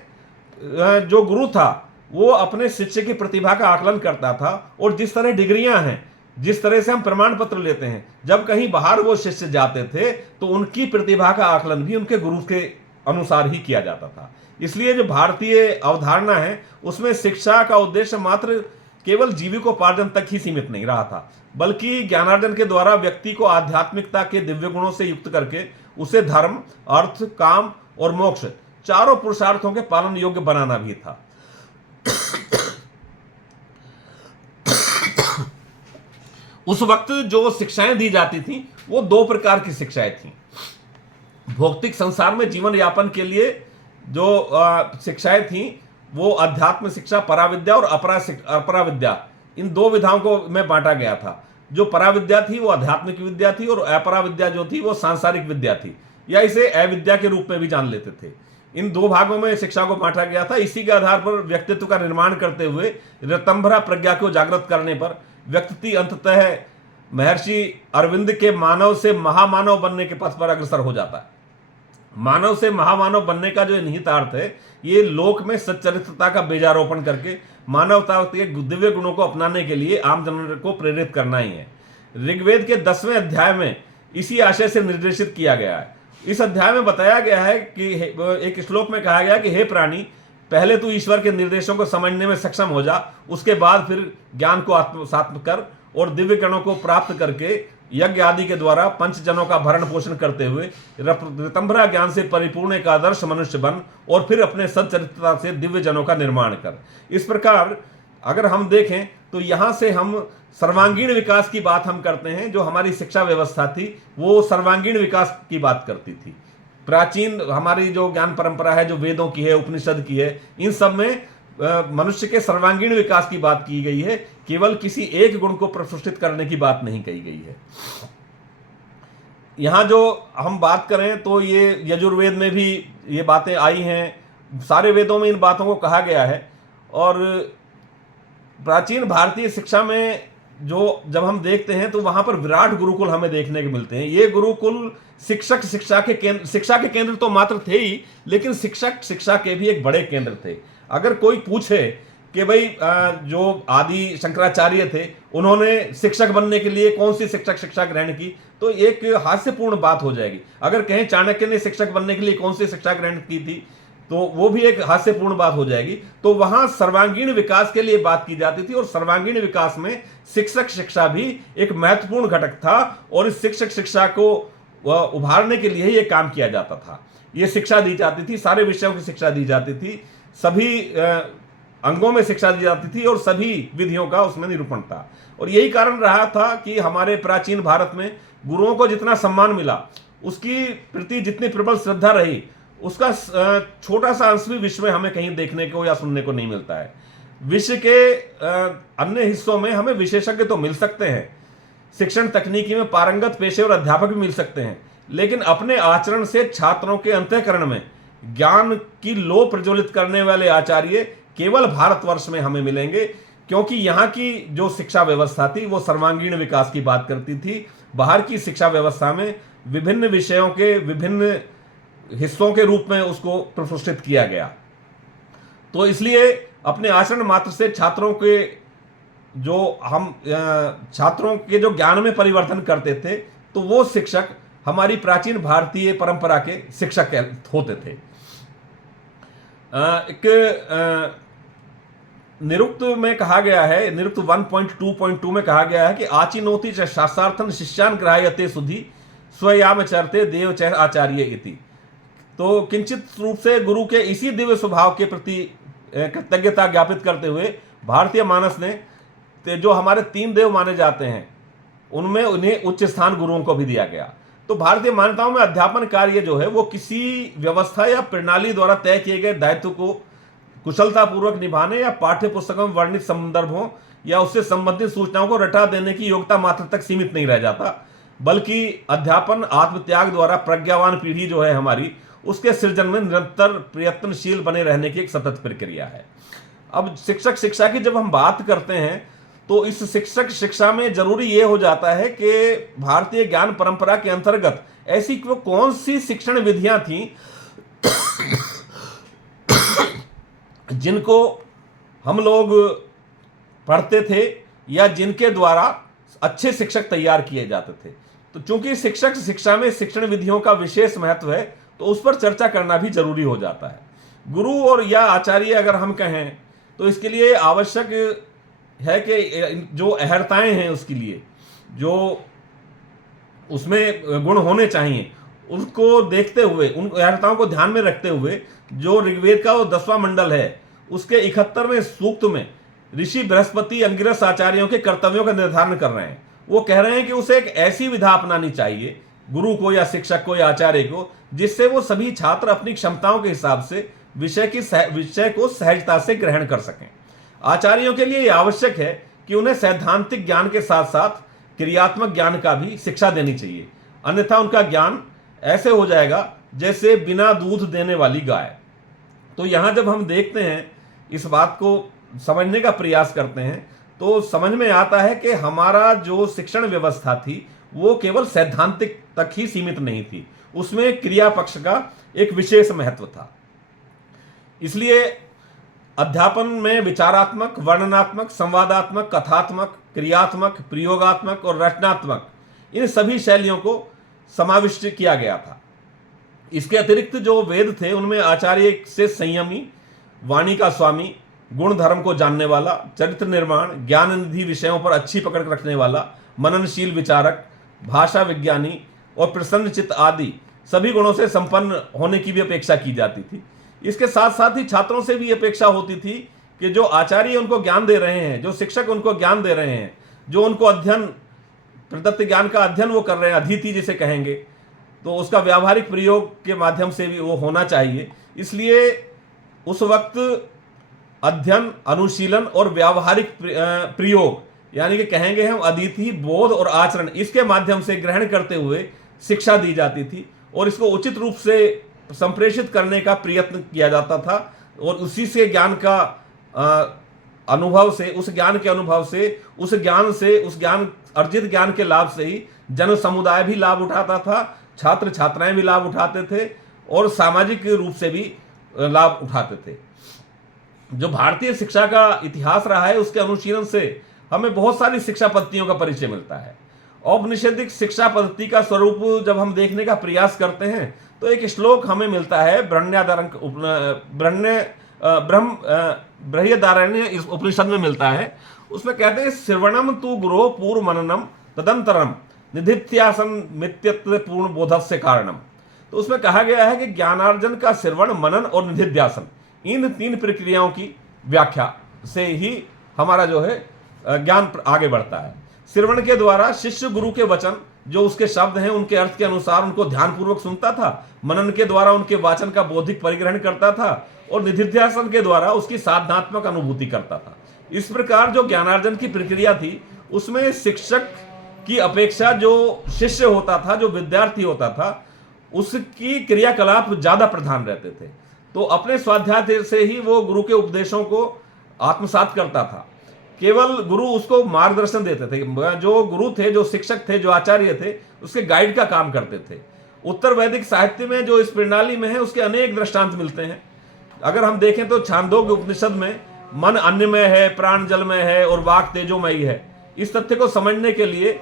जो गुरु था वो अपने शिष्य की प्रतिभा का आकलन करता था। और जिस तरह डिग्रियां हैं, जिस तरह से हम प्रमाण पत्र लेते हैं, जब कहीं बाहर वो शिष्य जाते थे तो उनकी प्रतिभा का आकलन भी उनके गुरु के अनुसार ही किया जाता था। इसलिए जो भारतीय अवधारणा है उसमें शिक्षा का उद्देश्य मात्र केवल जीविकोपार्जन तक ही सीमित नहीं रहा था, बल्कि ज्ञानार्जन के द्वारा व्यक्ति को आध्यात्मिकता के दिव्य गुणों से युक्त करके उसे धर्म, अर्थ, काम और मोक्ष चारों पुरुषार्थों के पालन योग्य बनाना भी था। उस वक्त जो शिक्षाएं दी जाती थी वो दो प्रकार की शिक्षाएं थी। भौतिक संसार में जीवन यापन के लिए जो शिक्षाएं थी वो अध्यात्म शिक्षा, पराविद्या और अपरा विद्या, इन दो विधाओं को में बांटा गया था। जो पराविद्या थी वो आध्यात्मिक विद्या थी और अपरा विद्या जो थी वो सांसारिक विद्या थी, या इसे अविद्या के रूप में भी जान लेते थे। इन दो भागों में शिक्षा को बांटा गया था। इसी के आधार पर व्यक्तित्व का निर्माण करते हुए ऋतंभरा प्रज्ञा को जागृत करने पर व्यक्ति अंततः महर्षि अरविंद के मानव से महामानव बनने के पथ पर अग्रसर हो जाता है। मानव से महामानव बनने का जो निहितार्थ है, ये लोक में सच्चरित्रता का बीजारोपण करके मानवता के दिव्य गुणों को अपनाने के लिए आम जनता को प्रेरित करना ही है। ऋग्वेद के 10वें अध्याय में इसी आशय से निर्देशित किया गया है। इस अध्याय में बताया गया है कि एक श्लोक में कहा गया कि हे प्राणी, पहले तू ईश्वर के निर्देशों को समझने में सक्षम हो जा, उसके बाद फिर ज्ञान को आत्मसात कर और दिव्य गणों को प्राप्त करके यज्ञ आदि के द्वारा पंच जनों का भरण पोषण करते हुए ऋतंभरा ज्ञान से परिपूर्ण एक आदर्श मनुष्य बन और फिर अपने सच्चरित्रता से दिव्य जनों का निर्माण कर। इस प्रकार अगर हम देखें तो यहाँ से हम सर्वांगीण विकास की बात हम करते हैं। जो हमारी शिक्षा व्यवस्था थी वो सर्वांगीण विकास की बात करती थी। प्राचीन हमारी जो ज्ञान परंपरा है, जो वेदों की है, उपनिषद की है, इन सब में मनुष्य के सर्वांगीण विकास की बात की गई है, केवल किसी एक गुण को प्रफुल्लित करने की बात नहीं कही गई है। यहां जो हम बात करें तो ये यजुर्वेद में भी ये बातें आई हैं, सारे वेदों में इन बातों को कहा गया है। और प्राचीन भारतीय शिक्षा में जो जब हम देखते हैं तो वहां पर विराट गुरुकुल हमें देखने को मिलते हैं। ये गुरुकुल शिक्षा के केंद्र तो मात्र थे ही, लेकिन शिक्षक शिक्षा के भी एक बड़े केंद्र थे। अगर कोई पूछे कि भाई जो आदि शंकराचार्य थे उन्होंने शिक्षक बनने के लिए कौन सी शिक्षा ग्रहण की, तो एक हास्यपूर्ण बात हो जाएगी। अगर कहें चाणक्य ने शिक्षक बनने के लिए कौन सी शिक्षा ग्रहण की थी, तो वो भी एक हास्यपूर्ण बात हो जाएगी। तो वहां सर्वांगीण विकास के लिए बात की जाती थी और सर्वांगीण विकास में शिक्षक शिक्षा भी एक महत्वपूर्ण घटक था और इस शिक्षक शिक्षा को उभारने के लिए ये काम किया जाता था। ये शिक्षा दी जाती थी, सारे विषयों की शिक्षा दी जाती थी, सभी अंगों में शिक्षा दी जाती थी और सभी विधियों का उसमें निरूपण था। और यही कारण रहा था कि हमारे प्राचीन भारत में गुरुओं को जितना सम्मान मिला, उसकी प्रति जितनी प्रबल श्रद्धा रही, उसका छोटा सा अंश भी विश्व में हमें कहीं देखने को या सुनने को नहीं मिलता है। विश्व के अन्य हिस्सों में हमें विशेषज्ञ तो मिल सकते हैं, शिक्षण तकनीकी में पारंगत पेशेवर अध्यापक भी मिल सकते हैं, लेकिन अपने आचरण से छात्रों के अंतःकरण में ज्ञान की लो प्रज्वलित करने वाले आचार्य केवल भारतवर्ष में हमें मिलेंगे, क्योंकि यहाँ की जो शिक्षा व्यवस्था थी वो सर्वांगीण विकास की बात करती थी। बाहर की शिक्षा व्यवस्था में विभिन्न विषयों के विभिन्न हिस्सों के रूप में उसको प्रफुल्लित किया गया। तो इसलिए अपने आचरण मात्र से छात्रों के जो ज्ञान में परिवर्तन करते थे, तो वो शिक्षक हमारी प्राचीन भारतीय परंपरा के शिक्षक होते थे। एक निरुक्त में कहा गया है, निरुक्त 1.2.2 में कहा गया है कि आचिनोति च शास्त्रार्थन शिष्यान ग्राह्यते सुधि स्वयाम चरते देव च आचार्य इति। तो किंचित रूप से गुरु के इसी दिव्य स्वभाव के प्रति कृतज्ञता ज्ञापित करते हुए भारतीय मानस ने जो हमारे 3 देव माने जाते हैं उनमें उन्हें उच्च स्थान गुरुओं को भी दिया गया। तो भारतीय मान्यताओं में अध्यापन कार्य जो है वो किसी व्यवस्था या प्रणाली द्वारा तय किए गए दायित्व को कुशलतापूर्वक निभाने या पाठ्य पुस्तकों में वर्णित संदर्भों या उससे संबंधित सूचनाओं को रटा देने की योग्यता मात्र तक सीमित नहीं रह जाता, बल्कि अध्यापन आत्मत्याग द्वारा प्रज्ञावान पीढ़ी जो है हमारी, उसके सृजन में निरंतर प्रयत्नशील बने रहने की एक सतत प्रक्रिया है। अब शिक्षक शिक्षा की जब हम बात करते हैं तो इस शिक्षक शिक्षा में जरूरी ये हो जाता है कि भारतीय ज्ञान परंपरा के अंतर्गत ऐसी कौन सी शिक्षण विधियां थी जिनको हम लोग पढ़ते थे या जिनके द्वारा अच्छे शिक्षक तैयार किए जाते थे। तो चूंकि शिक्षक शिक्षा में शिक्षण विधियों का विशेष महत्व है, तो उस पर चर्चा करना भी जरूरी हो जाता है। गुरु और या आचार्य अगर हम कहें तो इसके लिए आवश्यक है कि जो अहर्ताएं हैं उसके लिए जो उसमें गुण होने चाहिए, उसको देखते हुए, उन अहर्ताओं को ध्यान में रखते हुए जो ऋग्वेद का वो 10वां मंडल है उसके 71वें सूक्त में ऋषि बृहस्पति अंगिरस आचार्यों के कर्तव्यों का निर्धारण कर रहे हैं। वो कह रहे हैं कि उसे एक ऐसी विधा अपनानी चाहिए, गुरु को या शिक्षक को या आचार्य को, जिससे वो सभी छात्र अपनी क्षमताओं के हिसाब से विषय को सहजता से ग्रहण कर सकें। आचार्यों के लिए यह आवश्यक है कि उन्हें सैद्धांतिक ज्ञान के साथ साथ क्रियात्मक ज्ञान का भी शिक्षा देनी चाहिए, अन्यथा उनका ज्ञान ऐसे हो जाएगा जैसे बिना दूध देने वाली गाय। तो यहां जब हम देखते हैं, इस बात को समझने का प्रयास करते हैं, तो समझ में आता है कि हमारा जो शिक्षण व्यवस्था थी वो केवल सैद्धांतिक तक ही सीमित नहीं थी, उसमें क्रिया पक्ष का एक विशेष महत्व था। इसलिए अध्यापन में विचारात्मक, वर्णनात्मक, संवादात्मक, कथात्मक, क्रियात्मक, प्रयोगात्मक और रचनात्मक, इन सभी शैलियों को समाविष्ट किया गया था। इसके अतिरिक्त जो वेद थे उनमें आचार्य से संयमी, वाणी का स्वामी, गुण धर्म को जानने वाला, चरित्र निर्माण, ज्ञान निधि विषयों पर अच्छी पकड़ रखने वाला, मननशील विचारक, भाषा विज्ञानी और प्रसन्न चित्त आदि सभी गुणों से संपन्न होने की भी अपेक्षा की जाती थी। इसके साथ साथ ही छात्रों से भी अपेक्षा होती थी कि जो आचार्य उनको ज्ञान दे रहे हैं, जो शिक्षक उनको ज्ञान दे रहे हैं, जो उनको अध्ययन, प्रदत्त ज्ञान का अध्ययन वो कर रहे हैं, अधीति जिसे कहेंगे, तो उसका व्यावहारिक प्रयोग के माध्यम से भी वो होना चाहिए। इसलिए उस वक्त अध्ययन, अनुशीलन और व्यावहारिक प्रयोग, यानी कि कहेंगे हम अदिति, बोध और आचरण, इसके माध्यम से ग्रहण करते हुए शिक्षा दी जाती थी और इसको उचित रूप से संप्रेषित करने का प्रयत्न किया जाता था। और उसी से ज्ञान का अनुभव से, उस ज्ञान के अनुभव से, उस ज्ञान अर्जित ज्ञान के लाभ से ही जन समुदाय भी लाभ उठाता था, छात्र छात्राएं भी लाभ उठाते थे और सामाजिक रूप से भी लाभ उठाते थे। जो भारतीय शिक्षा का इतिहास रहा है उसके अनुशीलन से हमें बहुत सारी शिक्षा पद्धतियों का परिचय मिलता है। औपनिषदिक शिक्षा पद्धति का स्वरूप जब हम देखने का प्रयास करते हैं तो एक श्लोक हमें मिलता है बृहदारण्य इस उपनिषद में मिलता है। उसमें कहते हैं, श्रवणम तु गुरो पूर्व मननम तदंतरम निधिध्यासन मित्यत्व पूर्ण बोधस्य कारणम। तो उसमें कहा गया है कि ज्ञानार्जन का श्रवण, मनन और निधिध्यासन, इन 3 प्रक्रियाओं की व्याख्या से ही हमारा जो है ज्ञान आगे बढ़ता है। श्रवण के द्वारा शिष्य गुरु के वचन, जो उसके शब्द हैं, उनके अर्थ के अनुसार उनको ध्यानपूर्वक सुनता था। मनन के द्वारा उनके वाचन का बौद्धिक परिग्रहण करता था और निधिध्यासन के द्वारा उसकी साधनात्मक अनुभूति करता था। इस प्रकार जो ज्ञानार्जन की प्रक्रिया थी उसमें शिक्षक की अपेक्षा जो शिष्य होता था, जो विद्यार्थी होता था, उसकी क्रियाकलाप ज्यादा प्रधान रहते थे। तो अपने स्वाध्याय से ही वो गुरु के उपदेशों को आत्मसात करता था। केवल गुरु उसको मार्गदर्शन देते थे। जो गुरु थे, जो शिक्षक थे, जो आचार्य थे, उसके गाइड का काम करते थे। उत्तर वैदिक साहित्य में जो इस प्रणाली में है उसके अनेक दृष्टांत मिलते हैं। अगर हम देखें तो छांदोग्य उपनिषद में मन अन्नमय है, प्राण जलमय है और वाक तेजोमयी है। इस तथ्य को समझने के लिए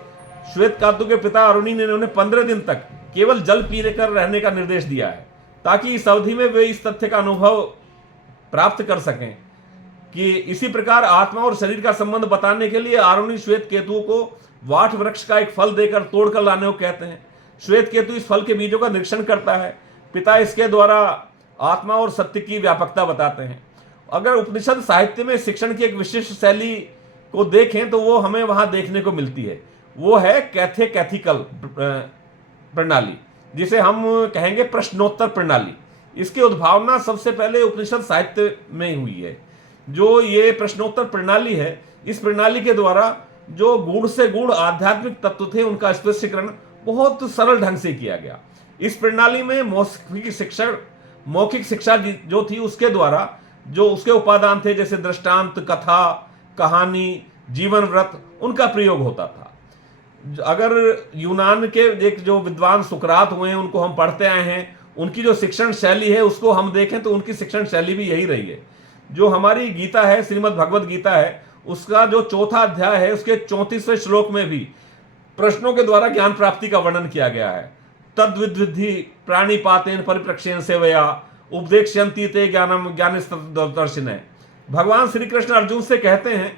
श्वेतकातु के पिता अरुणि ने उन्हें 15 दिन तक केवल जल पी कर रहने का निर्देश दिया है, ताकि इस अवधि में वे इस तथ्य का अनुभव प्राप्त कर सकें कि इसी प्रकार आत्मा और शरीर का संबंध बताने के लिए अरुणि श्वेत केतु को वाट वृक्ष का एक फल देकर तोड़कर लाने को कहते हैं। श्वेत केतु इस फल के बीजों का निरीक्षण करता है। पिता इसके द्वारा आत्मा और सत्य की व्यापकता बताते हैं। अगर उपनिषद साहित्य में शिक्षण की एक विशिष्ट शैली को देखें तो वो हमें वहां देखने को मिलती है। वो है कैथिकल प्रणाली, जिसे हम कहेंगे प्रश्नोत्तर प्रणाली। इसकी उद्भावना सबसे पहले उपनिषद साहित्य में हुई है। जो ये प्रश्नोत्तर प्रणाली है, इस प्रणाली के द्वारा जो गूढ़ से गूढ़ आध्यात्मिक तत्व थे उनका स्पष्टीकरण बहुत सरल ढंग से किया गया। इस प्रणाली में मौखिक शिक्षा जो थी उसके द्वारा जो उसके उपादान थे, जैसे दृष्टांत, कथा, कहानी, जीवन व्रत, उनका प्रयोग होता था। अगर यूनान के एक जो विद्वान सुकरात हुए हैं उनको हम पढ़ते आए हैं, उनकी जो शिक्षण शैली है उसको हम देखें तो उनकी शिक्षण शैली भी यही रही है। जो हमारी गीता है, श्रीमद् भगवद गीता है, उसका जो 4था अध्याय है उसके 34वें श्लोक में भी प्रश्नों के द्वारा ज्ञान प्राप्ति का वर्णन किया गया है। तद्विद्धि प्राणिपातेन परिप्रक्षेण सेवया उपदेक्ष्यन्ति ते ज्ञानम ज्ञानिस्तदर्शिनः। भगवान श्री कृष्ण अर्जुन से कहते हैं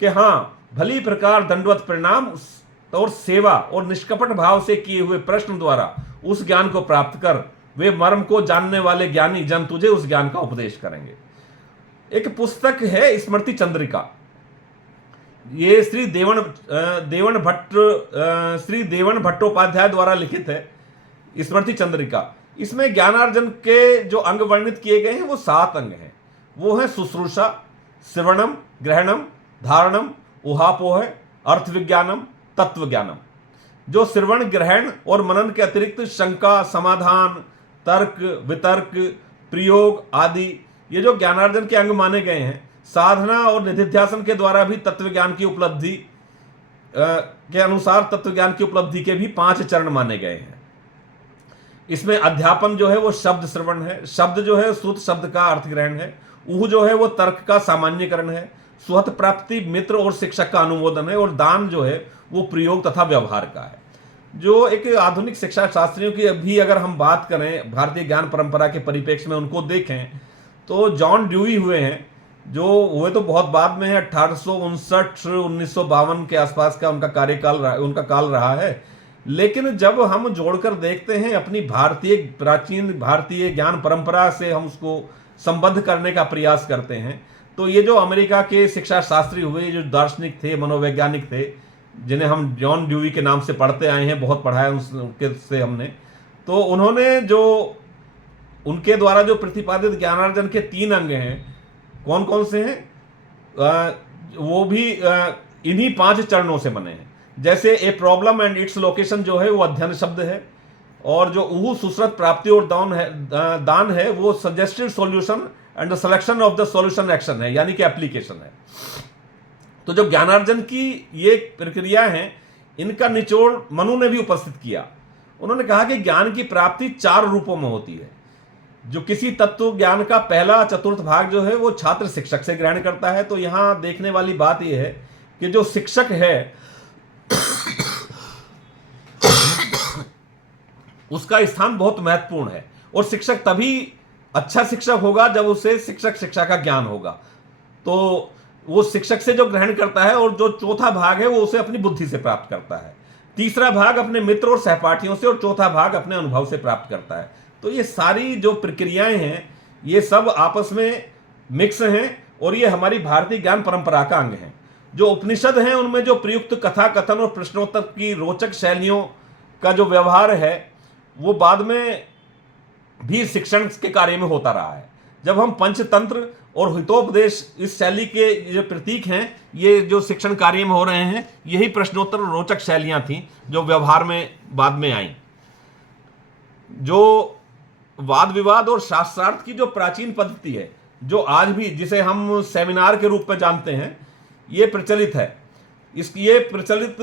कि हाँ, भली प्रकार दंडवत प्रणाम और सेवा और निष्कपट भाव से किए हुए प्रश्न द्वारा उस ज्ञान को प्राप्त कर वे मर्म को जानने वाले ज्ञानी जन तुझे उस ज्ञान का उपदेश करेंगे। एक पुस्तक है स्मृति चंद्रिका, ये श्री देवन भट्टोपाध्याय द्वारा लिखित है स्मृति चंद्रिका। इसमें ज्ञानार्जन के जो अंग वर्णित किए गए हैं वो 7 अंग हैं। वो हैं शुश्रूषा, श्रवणम, ग्रहणम, धारणम, ऊहापोह, अर्थ विज्ञानम, तत्व ज्ञानम। जो श्रवण, ग्रहण और मनन के अतिरिक्त शंका, समाधान, तर्क, वितर्क, प्रयोग आदि ये जो ज्ञानार्जन के अंग माने गए हैं, साधना और निधिध्यासन के द्वारा भी तत्व ज्ञान की उपलब्धि के अनुसार तत्व ज्ञान की उपलब्धि के भी 5 चरण माने गए हैं। इसमें अध्यापन जो है वो शब्द श्रवण है, शब्द जो है श्रुत शब्द का अर्थ ग्रहण है, ऊह जो है वो तर्क का सामान्यकरण है, सुहत प्राप्ति मित्र और शिक्षक का अनुमोदन है, और दान जो है वो प्रयोग तथा व्यवहार का है। जो एक आधुनिक शिक्षा शास्त्रियों की अभी अगर हम बात करें भारतीय ज्ञान परंपरा के परिप्रेक्ष्य में उनको देखें तो जॉन ड्यूई हुए हैं, जो हुए तो बहुत बाद में है, 1859-1952 के आसपास का उनका काल रहा है। लेकिन जब हम जोड़कर देखते हैं अपनी प्राचीन भारतीय ज्ञान परंपरा से हम उसको संबद्ध करने का प्रयास करते हैं, तो ये जो अमेरिका के शिक्षा शास्त्री हुए, जो दार्शनिक थे, मनोवैज्ञानिक थे, जिन्हें हम जॉन ड्यूई के नाम से पढ़ते आए हैं, बहुत पढ़ा है उनके से हमने, तो उन्होंने जो उनके द्वारा जो प्रतिपादित ज्ञानार्जन के 3 अंग हैं, कौन कौन से हैं, वो भी इन्हीं 5 चरणों से बने हैं। जैसे a problem and its location जो है वो अध्ययन शब्द है, और जो ऊह सुसरत प्राप्ति और दान है वो suggested solution and the selection of the solution action है, यानी कि एप्लीकेशन है। तो जो ज्ञानार्जन की ये प्रक्रिया है, इनका निचोड़ मनु ने भी उपस्थित किया। उन्होंने कहा कि ज्ञान की प्राप्ति 4 रूपों में होती है। जो किसी तत्व ज्ञान का पहला चतुर्थ भाग जो है वो छात्र शिक्षक से ग्रहण करता है। तो यहां देखने वाली बात यह है कि जो शिक्षक है उसका स्थान बहुत महत्वपूर्ण है, और शिक्षक तभी अच्छा शिक्षक होगा जब उसे शिक्षा का ज्ञान होगा। तो वो शिक्षक से जो ग्रहण करता है, और जो चौथा भाग है वो उसे अपनी बुद्धि से प्राप्त करता है, तीसरा भाग अपने मित्र और सहपाठियों से, और चौथा भाग अपने अनुभव से प्राप्त करता है। तो ये सारी जो प्रक्रियाएं हैं ये सब आपस में मिक्स हैं, और ये हमारी भारतीय ज्ञान परंपरा का अंग है। जो उपनिषद हैं उनमें जो प्रयुक्त कथा कथन और प्रश्नोत्तर की रोचक शैलियों का जो व्यवहार है वो बाद में भी शिक्षण के कार्य में होता रहा है। जब हम पंचतंत्र और हितोपदेश इस शैली के जो प्रतीक हैं, ये जो शिक्षण कार्य में हो रहे हैं, यही प्रश्नोत्तर और रोचक शैलियां थीं जो व्यवहार में बाद में आई। जो वाद विवाद और शास्त्रार्थ की जो प्राचीन पद्धति है, जो आज भी जिसे हम सेमिनार के रूप में जानते हैं, ये प्रचलित है। ये प्रचलित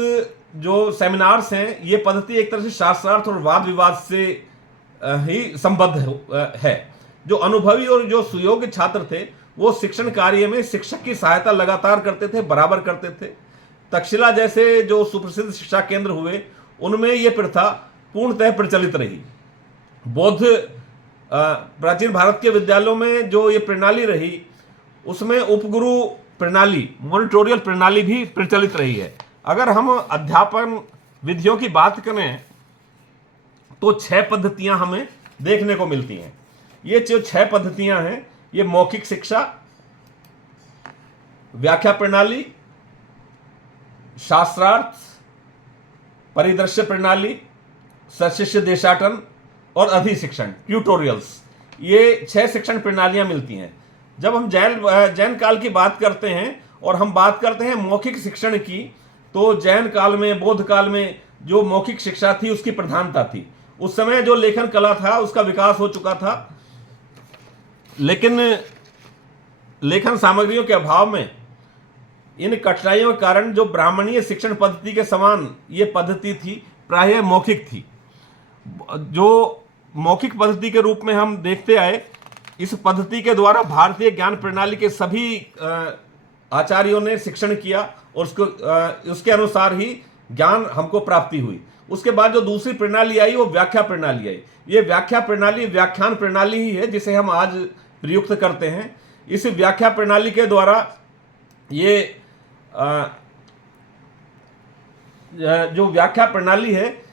जो सेमिनार्स हैं, ये पद्धति एक तरह से शास्त्रार्थ और वाद विवाद से ही संबद्ध है। जो अनुभवी और जो सुयोग्य छात्र थे वो शिक्षण कार्य में शिक्षक की सहायता लगातार करते थे, बराबर करते थे। तक्षशिला जैसे जो सुप्रसिद्ध शिक्षा केंद्र हुए उनमें ये प्रथा पूर्णतः प्रचलित रही। बौद्ध प्राचीन भारत के विद्यालयों में जो ये प्रणाली रही उसमें उपगुरु प्रणाली, मॉनिटोरियल प्रणाली भी प्रचलित रही है। अगर हम अध्यापन विधियों की बात करें तो 6 पद्धतियां हमें देखने को मिलती हैं। ये जो 6 पद्धतियां हैं, ये मौखिक शिक्षा, व्याख्या प्रणाली, शास्त्रार्थ, परिदृश्य प्रणाली, सशिष्य देशाटन और अधिशिक्षण, ट्यूटोरियल्स, ये 6 शिक्षण प्रणालियां मिलती हैं। जब हम जैन काल की बात करते हैं और हम बात करते हैं मौखिक शिक्षण की, तो जैन काल में, बौद्ध काल में जो मौखिक शिक्षा थी उसकी प्रधानता थी। उस समय जो लेखन कला था उसका विकास हो चुका था, लेकिन लेखन सामग्रियों के अभाव में, इन कठिनाइयों के कारण जो ब्राह्मणीय शिक्षण पद्धति के समान ये पद्धति थी, प्रायः मौखिक थी। जो मौखिक पद्धति के रूप में हम देखते आए, इस पद्धति के द्वारा भारतीय ज्ञान प्रणाली के सभी आचार्यों ने शिक्षण किया और उसके अनुसार ही ज्ञान हमको प्राप्ति हुई। उसके बाद जो दूसरी प्रणाली आई वो व्याख्या प्रणाली आई। ये व्याख्या प्रणाली व्याख्यान प्रणाली ही है जिसे हम आज प्रयुक्त करते हैं। इस व्याख्या प्रणाली के द्वारा ये जो व्याख्या प्रणाली है,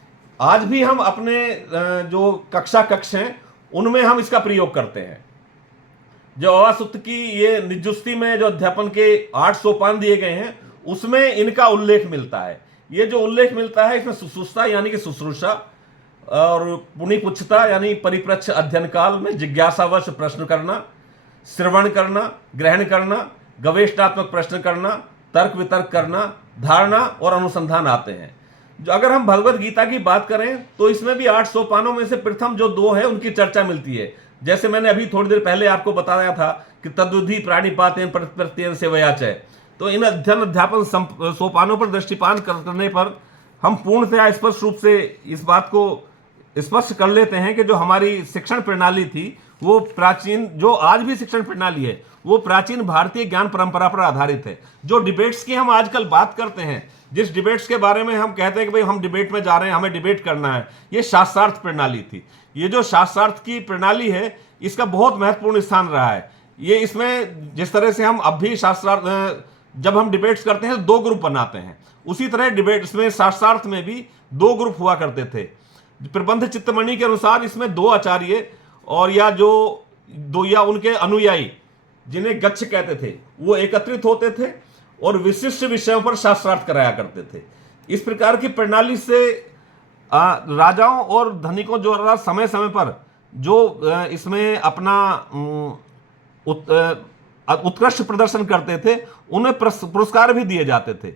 आज भी हम अपने जो कक्ष हैं उनमें हम इसका प्रयोग करते हैं। जो अवासूत्र की ये निजुस्ती में जो अध्यापन के 8 सोपान दिए गए हैं उसमें इनका उल्लेख मिलता है। ये जो उल्लेख मिलता है इसमें सुश्रूषा यानी कि शुश्रूषा, और पुनिपुच्छता यानी परिप्रच्छ अध्ययन काल में जिज्ञासावश प्रश्न करना, श्रवण करना, ग्रहण करना, गवेषणात्मक प्रश्न करना, तर्क वितर्क करना, धारणा और अनुसंधान आते हैं। जो अगर हम भगवत गीता की बात करें तो इसमें भी 8 सोपानों में से प्रथम जो 2 है उनकी चर्चा मिलती है। जैसे मैंने अभी थोड़ी देर पहले आपको बताया था कि तद्विधि प्राणिपातेन प्रत्ययन सेवया च। तो इन अध्ययन अध्यापन सोपानों पर दृष्टिपात करने पर हम पूर्णतया स्पष्ट रूप से इस बात को स्पष्ट कर लेते हैं कि जो हमारी शिक्षण प्रणाली थी वो प्राचीन, जो आज भी शिक्षण प्रणाली है वो प्राचीन भारतीय ज्ञान परंपरा पर आधारित है। जो डिबेट्स की हम आजकल बात करते हैं, जिस डिबेट्स के बारे में हम कहते हैं कि भाई हम डिबेट में जा रहे हैं, हमें डिबेट करना है, ये शास्त्रार्थ प्रणाली थी। ये जो शास्त्रार्थ की प्रणाली है इसका बहुत महत्वपूर्ण स्थान रहा है। ये इसमें जिस तरह से हम अब भी शास्त्रार्थ जब हम डिबेट्स करते हैं तो 2 ग्रुप बनाते हैं, उसी तरह डिबेट्स में शास्त्रार्थ में भी 2 ग्रुप हुआ करते थे। प्रबंध चित्तमणि के अनुसार इसमें 2 आचार्य और या जो 2 या उनके अनुयायी जिन्हें गच्छ कहते थे वो एकत्रित होते थे और विशिष्ट विषयों पर शास्त्रार्थ कराया करते थे। इस प्रकार की प्रणाली से राजाओं और धनिकों द्वारा समय समय पर जो इसमें अपना उत्कृष्ट प्रदर्शन करते थे उन्हें पुरस्कार भी दिए जाते थे।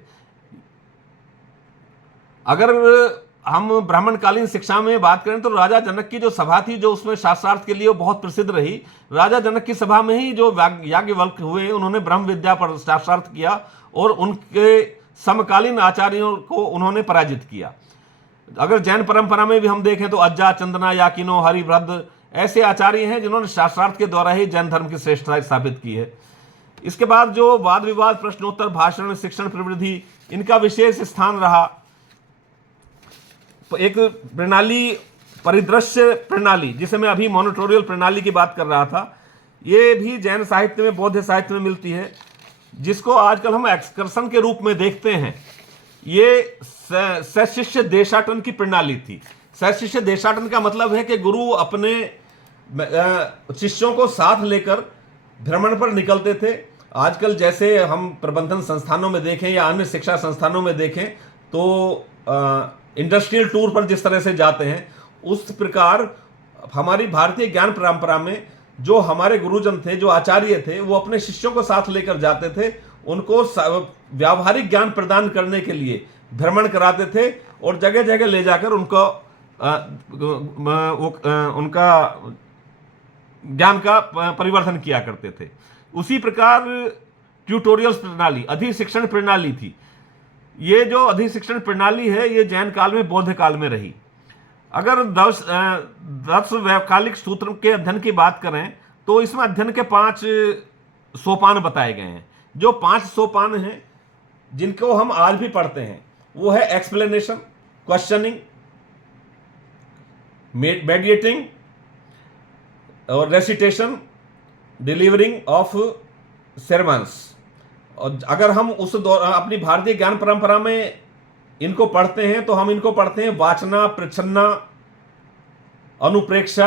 अगर हम ब्राह्मणकालीन शिक्षा में बात करें तो राजा जनक की जो सभा थी जो उसमें शास्त्रार्थ के लिए बहुत प्रसिद्ध रही। राजा जनक की सभा में ही जो याज्ञवल्क्य हुए उन्होंने ब्रह्म विद्या पर शास्त्रार्थ किया और उनके समकालीन आचार्यों को उन्होंने पराजित किया। अगर जैन परंपरा में भी हम देखें तो अज्जा, चंदना, याकिनो, हरिभद्र ऐसे आचार्य हैं जिन्होंने शास्त्रार्थ के द्वारा ही जैन धर्म की श्रेष्ठता स्थापित की है। इसके बाद जो वाद विवाद, प्रश्नोत्तर, भाषण, शिक्षण प्रवृत्ति, इनका विशेष स्थान रहा। एक प्रणाली, परिदृश्य प्रणाली, जिसे मैं अभी मॉनिटोरियल प्रणाली की बात कर रहा था, ये भी जैन साहित्य में, बौद्ध साहित्य में मिलती है, जिसको आजकल हम एक्सकर्शन के रूप में देखते हैं। ये सशिष्य देशाटन की प्रणाली थी। सशिष्य देशाटन का मतलब है कि गुरु अपने शिष्यों को साथ लेकर भ्रमण पर निकलते थे। आजकल जैसे हम प्रबंधन संस्थानों में देखें या अन्य शिक्षा संस्थानों में देखें तो इंडस्ट्रियल टूर पर जिस तरह से जाते हैं, उस प्रकार हमारी भारतीय ज्ञान परंपरा में जो हमारे गुरुजन थे, जो आचार्य थे, वो अपने शिष्यों को साथ लेकर जाते थे। उनको व्यावहारिक ज्ञान प्रदान करने के लिए भ्रमण कराते थे और जगह जगह ले जाकर उनको उनका ज्ञान का परिवर्धन किया करते थे। उसी प्रकार ट्यूटोरियल्स प्रणाली, अधिशिक्षण प्रणाली थी। ये जो अधिशिक्षण प्रणाली है ये जैन काल में, बौद्ध काल में रही। अगर 10 वैकालिक सूत्र के अध्ययन की बात करें तो इसमें अध्ययन के 5 सोपान बताए गए हैं। जो 5 सोपान हैं जिनको हम आज भी पढ़ते हैं वो है एक्सप्लेनेशन, क्वेश्चनिंग, मेडिएटिंग और रेसिटेशन, डिलीवरिंग ऑफ सेरेमन्स। और अगर हम उस अपनी भारतीय ज्ञान परंपरा में इनको पढ़ते हैं तो हम इनको पढ़ते हैं वाचना, प्रच्छन्ना, अनुप्रेक्षा,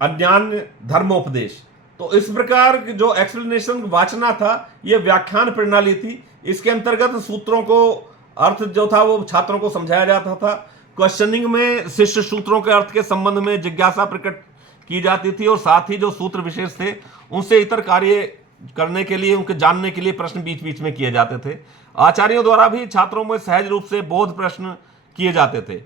अज्ञान, धर्मोपदेश। तो इस प्रकार जो एक्सप्लेनेशन, वाचना था, ये व्याख्यान प्रणाली थी। इसके अंतर्गत सूत्रों को अर्थ जो था वो छात्रों को समझाया जाता था। क्वेश्चनिंग में शिष्य सूत्रों के अर्थ के संबंध में जिज्ञासा प्रकट की जाती थी और साथ ही जो सूत्र विशेष थे उनसे इतर कार्य करने के लिए, उनके जानने के लिए प्रश्न बीच बीच में किए जाते थे। आचार्यों द्वारा भी छात्रों में सहज रूप से बोध प्रश्न किए जाते थे।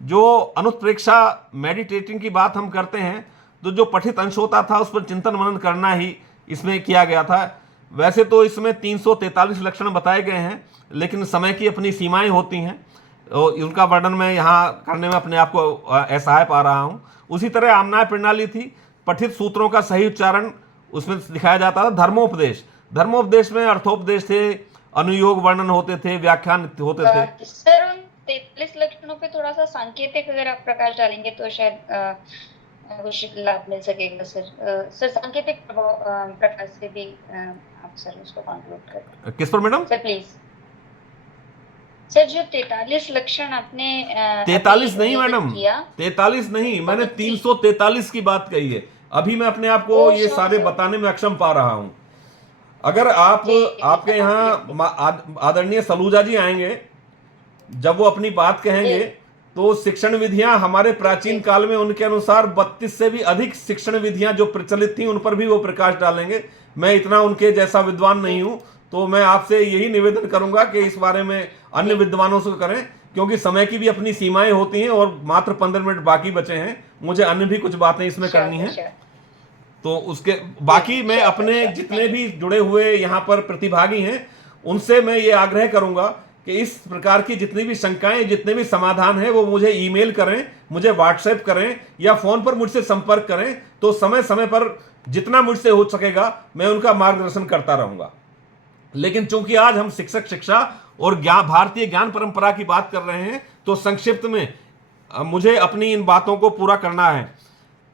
जो अनुत्प्रेक्षा, मेडिटेटिंग की बात हम करते हैं तो जो पठित अंश होता था उस पर चिंतन मनन करना ही इसमें किया गया था। वैसे तो इसमें 343 लक्षण बताए गए हैं, लेकिन समय की अपनी सीमाएं होती हैं और उनका वर्णन मैं यहाँ करने में अपने आप को असहाय पा रहा हूँ। उसी तरह आमनाय प्रणाली थी। पठित सूत्रों का सही उच्चारण उसमें दिखाया जाता था। धर्मोपदेश, धर्मोपदेश में अर्थोपदेश थे, अनुयोग वर्णन होते थे, व्याख्यान होते थे। सर उन 43 लक्षणों पे थोड़ा सा सांकेतिक अगर आप प्रकाश डालेंगे तो शायद कुछ लाभ मिल सकेगा सर। सर सांकेतिक प्रकाश से भी आप सर उसको कंक्लूड करें किस पर मैडम? Sir please. सर जो 43 लक्षण आपने 43 अभी नहीं उल्लेखित मैडम, किया। 43 नहीं, मैंने ओके 343 की बात कही है। अभी मैं अपने आप को ओ ये सॉरी सारे सर। बताने में अक्षम पा रहा हूं। अगर आप जी आपके सर आप यहाँ प्लीज। आदरणीय सलूजा जी आएंगे, जब वो अपनी बात जी कहेंगे तो शिक्षण विधियां हमारे जी प्राचीन काल में उनके अनुसार 32 से भी अधिक शिक्षण विधियां जो प्रचलित थी उन पर भी वो प्रकाश डालेंगे। मैं इतना उनके जैसा विद्वान जी नहीं हूं, तो मैं आपसे यही निवेदन करूंगा कि इस बारे में अन्य जी विद्वानों से करें, क्योंकि समय की भी अपनी सीमाएं होती हैं और मात्र 15 मिनट बाकी बचे हैं, मुझे अन्य भी कुछ बातें इसमें श्योर करनी सर हैं। श्योर। तो उसके जी बाकी मैं श्योर सर अपने श्योर जितने थैंक यू। भी जुड़े हुए यहाँ पर प्रतिभागी हैं उनसे मैं ये आग्रह करूंगा कि इस प्रकार की जितनी भी शंकाएं, जितने भी समाधान हैं, वो मुझे ईमेल करें, मुझे व्हाट्सएप करें या फोन पर मुझसे संपर्क करें, तो समय समय पर जितना मुझसे हो सकेगा मैं उनका मार्गदर्शन करता रहूंगा। लेकिन चूंकि आज हम शिक्षक शिक्षा और ज्ञान, भारतीय ज्ञान परंपरा की बात कर रहे हैं, तो संक्षिप्त में मुझे अपनी इन बातों को पूरा करना है।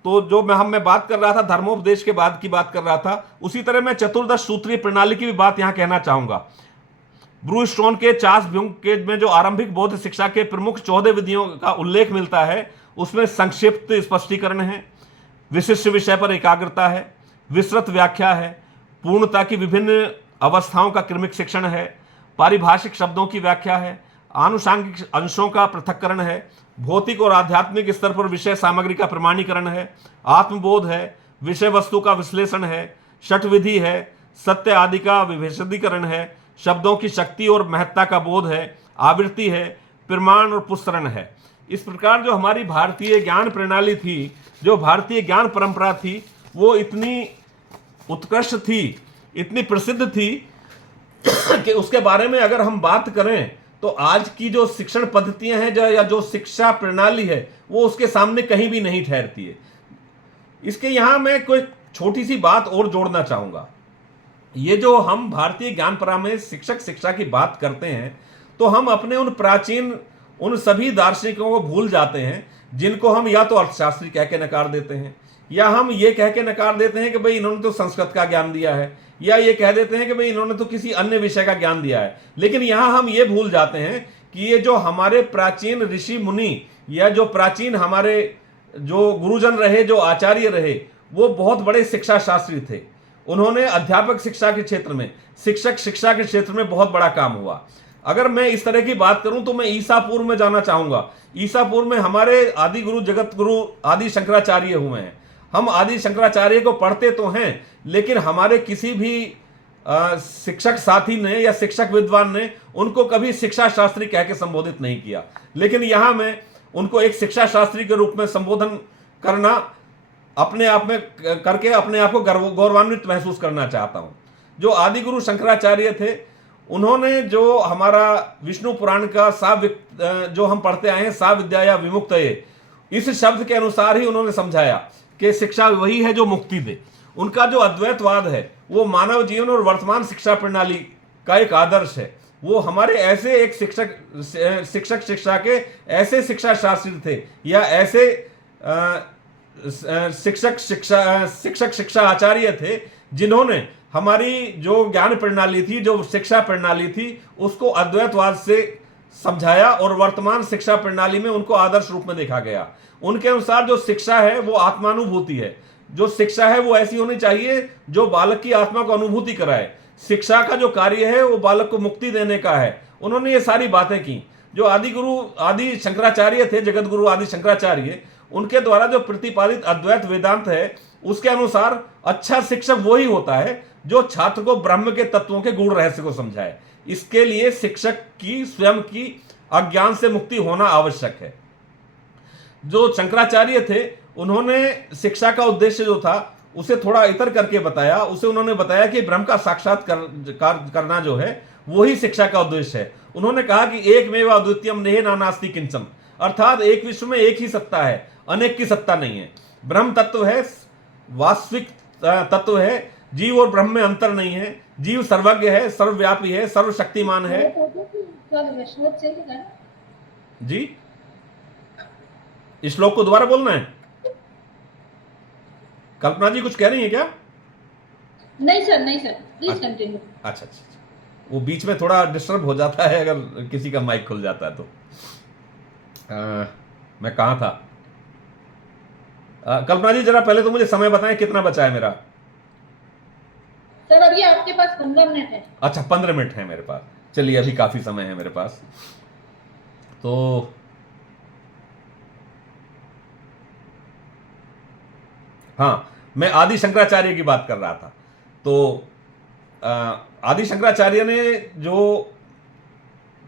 तो जो मैं बात कर रहा था, धर्मोपदेश के बाद की बात कर रहा था, उसी तरह मैं चतुर्दश सूत्रीय प्रणाली की भी बात यहां कहना चाहूंगा। ब्रू स्टोन के चार्ल्स ब्यूंग के में जो आरंभिक बौद्ध शिक्षा के प्रमुख 14 विधियों का उल्लेख मिलता है, उसमें संक्षिप्त स्पष्टीकरण है, विशिष्ट विषय पर एकाग्रता है, विस्तृत व्याख्या है, पूर्णता की विभिन्न अवस्थाओं का क्रमिक शिक्षण है, पारिभाषिक शब्दों की व्याख्या है, आनुषांगिक अंशों का पृथक्करण है, भौतिक और आध्यात्मिक स्तर पर विषय सामग्री का प्रमाणीकरण है, आत्मबोध है, विषय वस्तु का विश्लेषण है, षट विधि है, सत्य आदि का विभेदीकरण है, शब्दों की शक्ति और महत्ता का बोध है, आवृत्ति है, प्रमाण और पुस्तरण है। इस प्रकार जो हमारी भारतीय ज्ञान प्रणाली थी, जो भारतीय ज्ञान परंपरा थी, वो इतनी उत्कृष्ट थी, इतनी प्रसिद्ध थी कि उसके बारे में अगर हम बात करें तो आज की जो शिक्षण पद्धतियां हैं या जो शिक्षा प्रणाली है, वो उसके सामने कहीं भी नहीं ठहरती है। इसके यहां मैं कोई छोटी सी बात और जोड़ना चाहूंगा। ये जो हम भारतीय ज्ञान परंपरा में शिक्षक शिक्षा की बात करते हैं, तो हम अपने उन प्राचीन, उन सभी दार्शनिकों को भूल जाते हैं जिनको हम या तो अर्थशास्त्री कह के नकार देते हैं, या हम ये कह के नकार देते हैं कि भाई इन्होंने तो संस्कृत का ज्ञान दिया है, या ये कह देते हैं कि भाई इन्होंने तो किसी अन्य विषय का ज्ञान दिया है। लेकिन यहां हम ये भूल जाते हैं कि ये जो हमारे प्राचीन ऋषि मुनि या जो प्राचीन हमारे जो गुरुजन रहे, जो आचार्य रहे, वो बहुत बड़े शिक्षा शास्त्री थे। उन्होंने अध्यापक शिक्षा के क्षेत्र में, शिक्षक शिक्षा के क्षेत्र में बहुत बड़ा काम हुआ। अगर मैं इस तरह की बात करूं तो मैं ईसा पूर्व में जाना चाहूंगा। ईसा पूर्व में हमारे आदि गुरु, जगत गुरु आदि शंकराचार्य हुए हैं। हम आदि शंकराचार्य को पढ़ते तो हैं, लेकिन हमारे किसी भी शिक्षक साथी ने या शिक्षक विद्वान ने उनको कभी शिक्षा शास्त्री कह के संबोधित नहीं किया। लेकिन यहां मैं उनको एक शिक्षा शास्त्री के रूप में संबोधन करना, अपने आप में करके अपने आप को गौरवान्वित महसूस करना चाहता हूं। जो आदि गुरु शंकराचार्य थे, उन्होंने जो हमारा विष्णु पुराण का जो हम पढ़ते आए हैं, सा विद्या या विमुक्तये, इस शब्द के अनुसार ही उन्होंने समझाया कि शिक्षा वही है जो मुक्ति दे। उनका जो अद्वैतवाद है वो मानव जीवन और वर्तमान शिक्षा प्रणाली का एक आदर्श है। वो हमारे ऐसे एक शिक्षक शिक्षा के ऐसे शिक्षा शास्त्री थे, या ऐसे शिक्षक शिक्षा आचार्य थे, जिन्होंने हमारी जो ज्ञान प्रणाली थी, जो शिक्षा प्रणाली थी, उसको अद्वैतवाद से समझाया और वर्तमान शिक्षा प्रणाली में उनको आदर्श रूप में देखा गया। उनके अनुसार जो शिक्षा है वो आत्मानुभूति है। जो शिक्षा है वो ऐसी होनी चाहिए जो बालक की आत्मा को अनुभूति कराए। शिक्षा का जो कार्य है वो बालक को मुक्ति देने का है। उन्होंने ये सारी बातें की। जो आदि गुरु आदि शंकराचार्य थे, जगत गुरु आदि शंकराचार्य, उनके द्वारा जो प्रतिपादित अद्वैत वेदांत है, उसके अनुसार अच्छा शिक्षक वही होता है जो छात्र को ब्रह्म के तत्वों के गूढ़ रहस्य को समझाए। इसके लिए शिक्षक की स्वयं की अज्ञान से मुक्ति होना आवश्यक है। जो शंकराचार्य थे, उन्होंने शिक्षा का उद्देश्य जो था उसे थोड़ा इतर करके बताया। उसे उन्होंने बताया कि ब्रह्म का साक्षात्कार करना जो है वही शिक्षा का उद्देश्य है। उन्होंने कहा कि एकमेव अद्वितीयम नेह नानास्ति किंचन, अर्थात एक विश्व में एक ही सत्ता है, अनेक की सत्ता नहीं है। ब्रह्म तत्व है, वास्तविक तत्व है, जीव और ब्रह्म में अंतर नहीं है। जीव सर्वज्ञ है, सर्वव्यापी है, सर्वशक्तिमान है। जी, इस श्लोक को दोबारा बोलना है। कल्पना जी कुछ कह रही है क्या? नहीं सर, नहीं सर, प्लीज कंटिन्यू। अच्छा अच्छा, वो बीच में थोड़ा डिस्टर्ब हो जाता है अगर किसी का माइक खुल जाता है तो। मैं कहाँ था? कल्पना जी जरा पहले तो मुझे समय बताएं कितना बचा है मेरा। सर अभी आपके पास 15 मिनट है। अच्छा 15 मिनट है मेरे पास, चलिए अभी काफी समय है मेरे पास। तो हाँ, मैं आदि शंकराचार्य की बात कर रहा था। तो आदि शंकराचार्य ने जो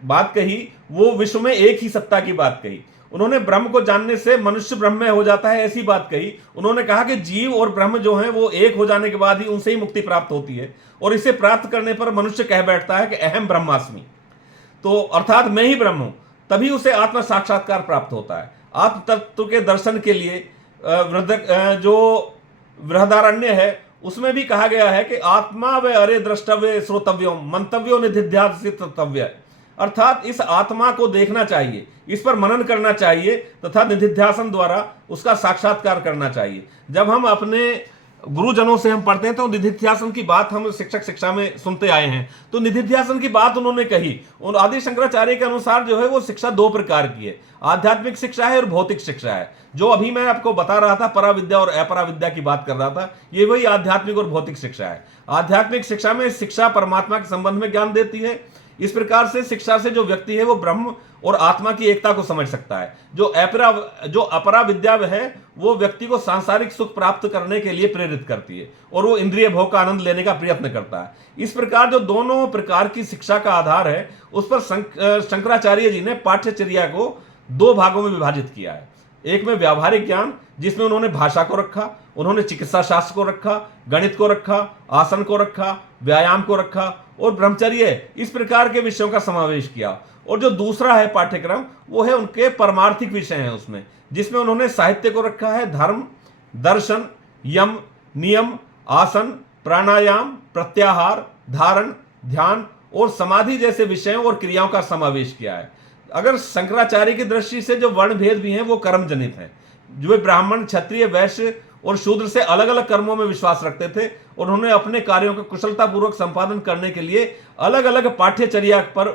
बात कही वो विश्व में एक ही सत्ता की बात कही। उन्होंने ब्रह्म को जानने से मनुष्य ब्रह्म में हो जाता है ऐसी बात कही। उन्होंने कहा कि जीव और ब्रह्म जो है वो एक हो जाने के बाद ही उनसे ही मुक्ति प्राप्त होती है, और इसे प्राप्त करने पर मनुष्य कह बैठता है कि अहम ब्रह्मास्मि, तो अर्थात मैं ही ब्रह्म हूं। तभी उसे आत्म साक्षात्कार प्राप्त होता है। आत्म तत्व के दर्शन के लिए जो बृहदारण्य है उसमें भी कहा गया है कि आत्मा व अरे द्रष्टव्य श्रोतव्यो मंतव्यो निधिध्यासितव्य, अर्थात इस आत्मा को देखना चाहिए, इस पर मनन करना चाहिए तथा निधिध्यासन द्वारा उसका साक्षात्कार करना चाहिए। जब हम अपने गुरुजनों से हम पढ़ते हैं तो निधिध्यासन की बात हम शिक्षक शिक्षा में सुनते आए हैं, तो निधिध्यासन की बात उन्होंने कही। और आदि शंकराचार्य के अनुसार जो है वो शिक्षा दो प्रकार की है, आध्यात्मिक शिक्षा है और भौतिक शिक्षा है। जो अभी मैं आपको बता रहा था पराविद्या और अपराविद्या की बात कर रहा था, ये वही आध्यात्मिक और भौतिक शिक्षा है। आध्यात्मिक शिक्षा में शिक्षा परमात्मा के संबंध में ज्ञान देती है। इस प्रकार से शिक्षा से जो व्यक्ति है वो ब्रह्म और आत्मा की एकता को समझ सकता है। जो अपरा विद्या है वो व्यक्ति को सांसारिक सुख प्राप्त करने के लिए प्रेरित करती है और वो इंद्रिय भोग का आनंद लेने का प्रयत्न करता है। इस प्रकार जो दोनों प्रकार की शिक्षा का आधार है उस पर शंकराचार्य जी ने पाठ्यचर्या को दो भागों में विभाजित किया है। एक में व्यावहारिक ज्ञान, जिसमें उन्होंने भाषा को रखा, उन्होंने चिकित्सा शास्त्र को रखा, गणित को रखा, आसन को रखा, व्यायाम को रखा और ब्रह्मचर्य, इस प्रकार के विषयों का समावेश किया। और जो दूसरा है पाठ्यक्रम वो है उनके परमार्थिक विषय हैं उसमें, जिसमें उन्होंने साहित्य को रखा है, धर्म, दर्शन, यम, नियम, आसन, प्राणायाम, प्रत्याहार, धारण, ध्यान और समाधि जैसे विषयों और क्रियाओं का समावेश किया है। अगर शंकराचार्य की दृष्टि से जो वर्ण भेद भी हैं वो कर्म जनित हैं। जो ब्राह्मण, क्षत्रिय, वैश्य और शूद्र से अलग अलग कर्मों में विश्वास रखते थे, उन्होंने अपने कार्यों का कुशलतापूर्वक संपादन करने के लिए अलग अलग पाठ्यचर्या पर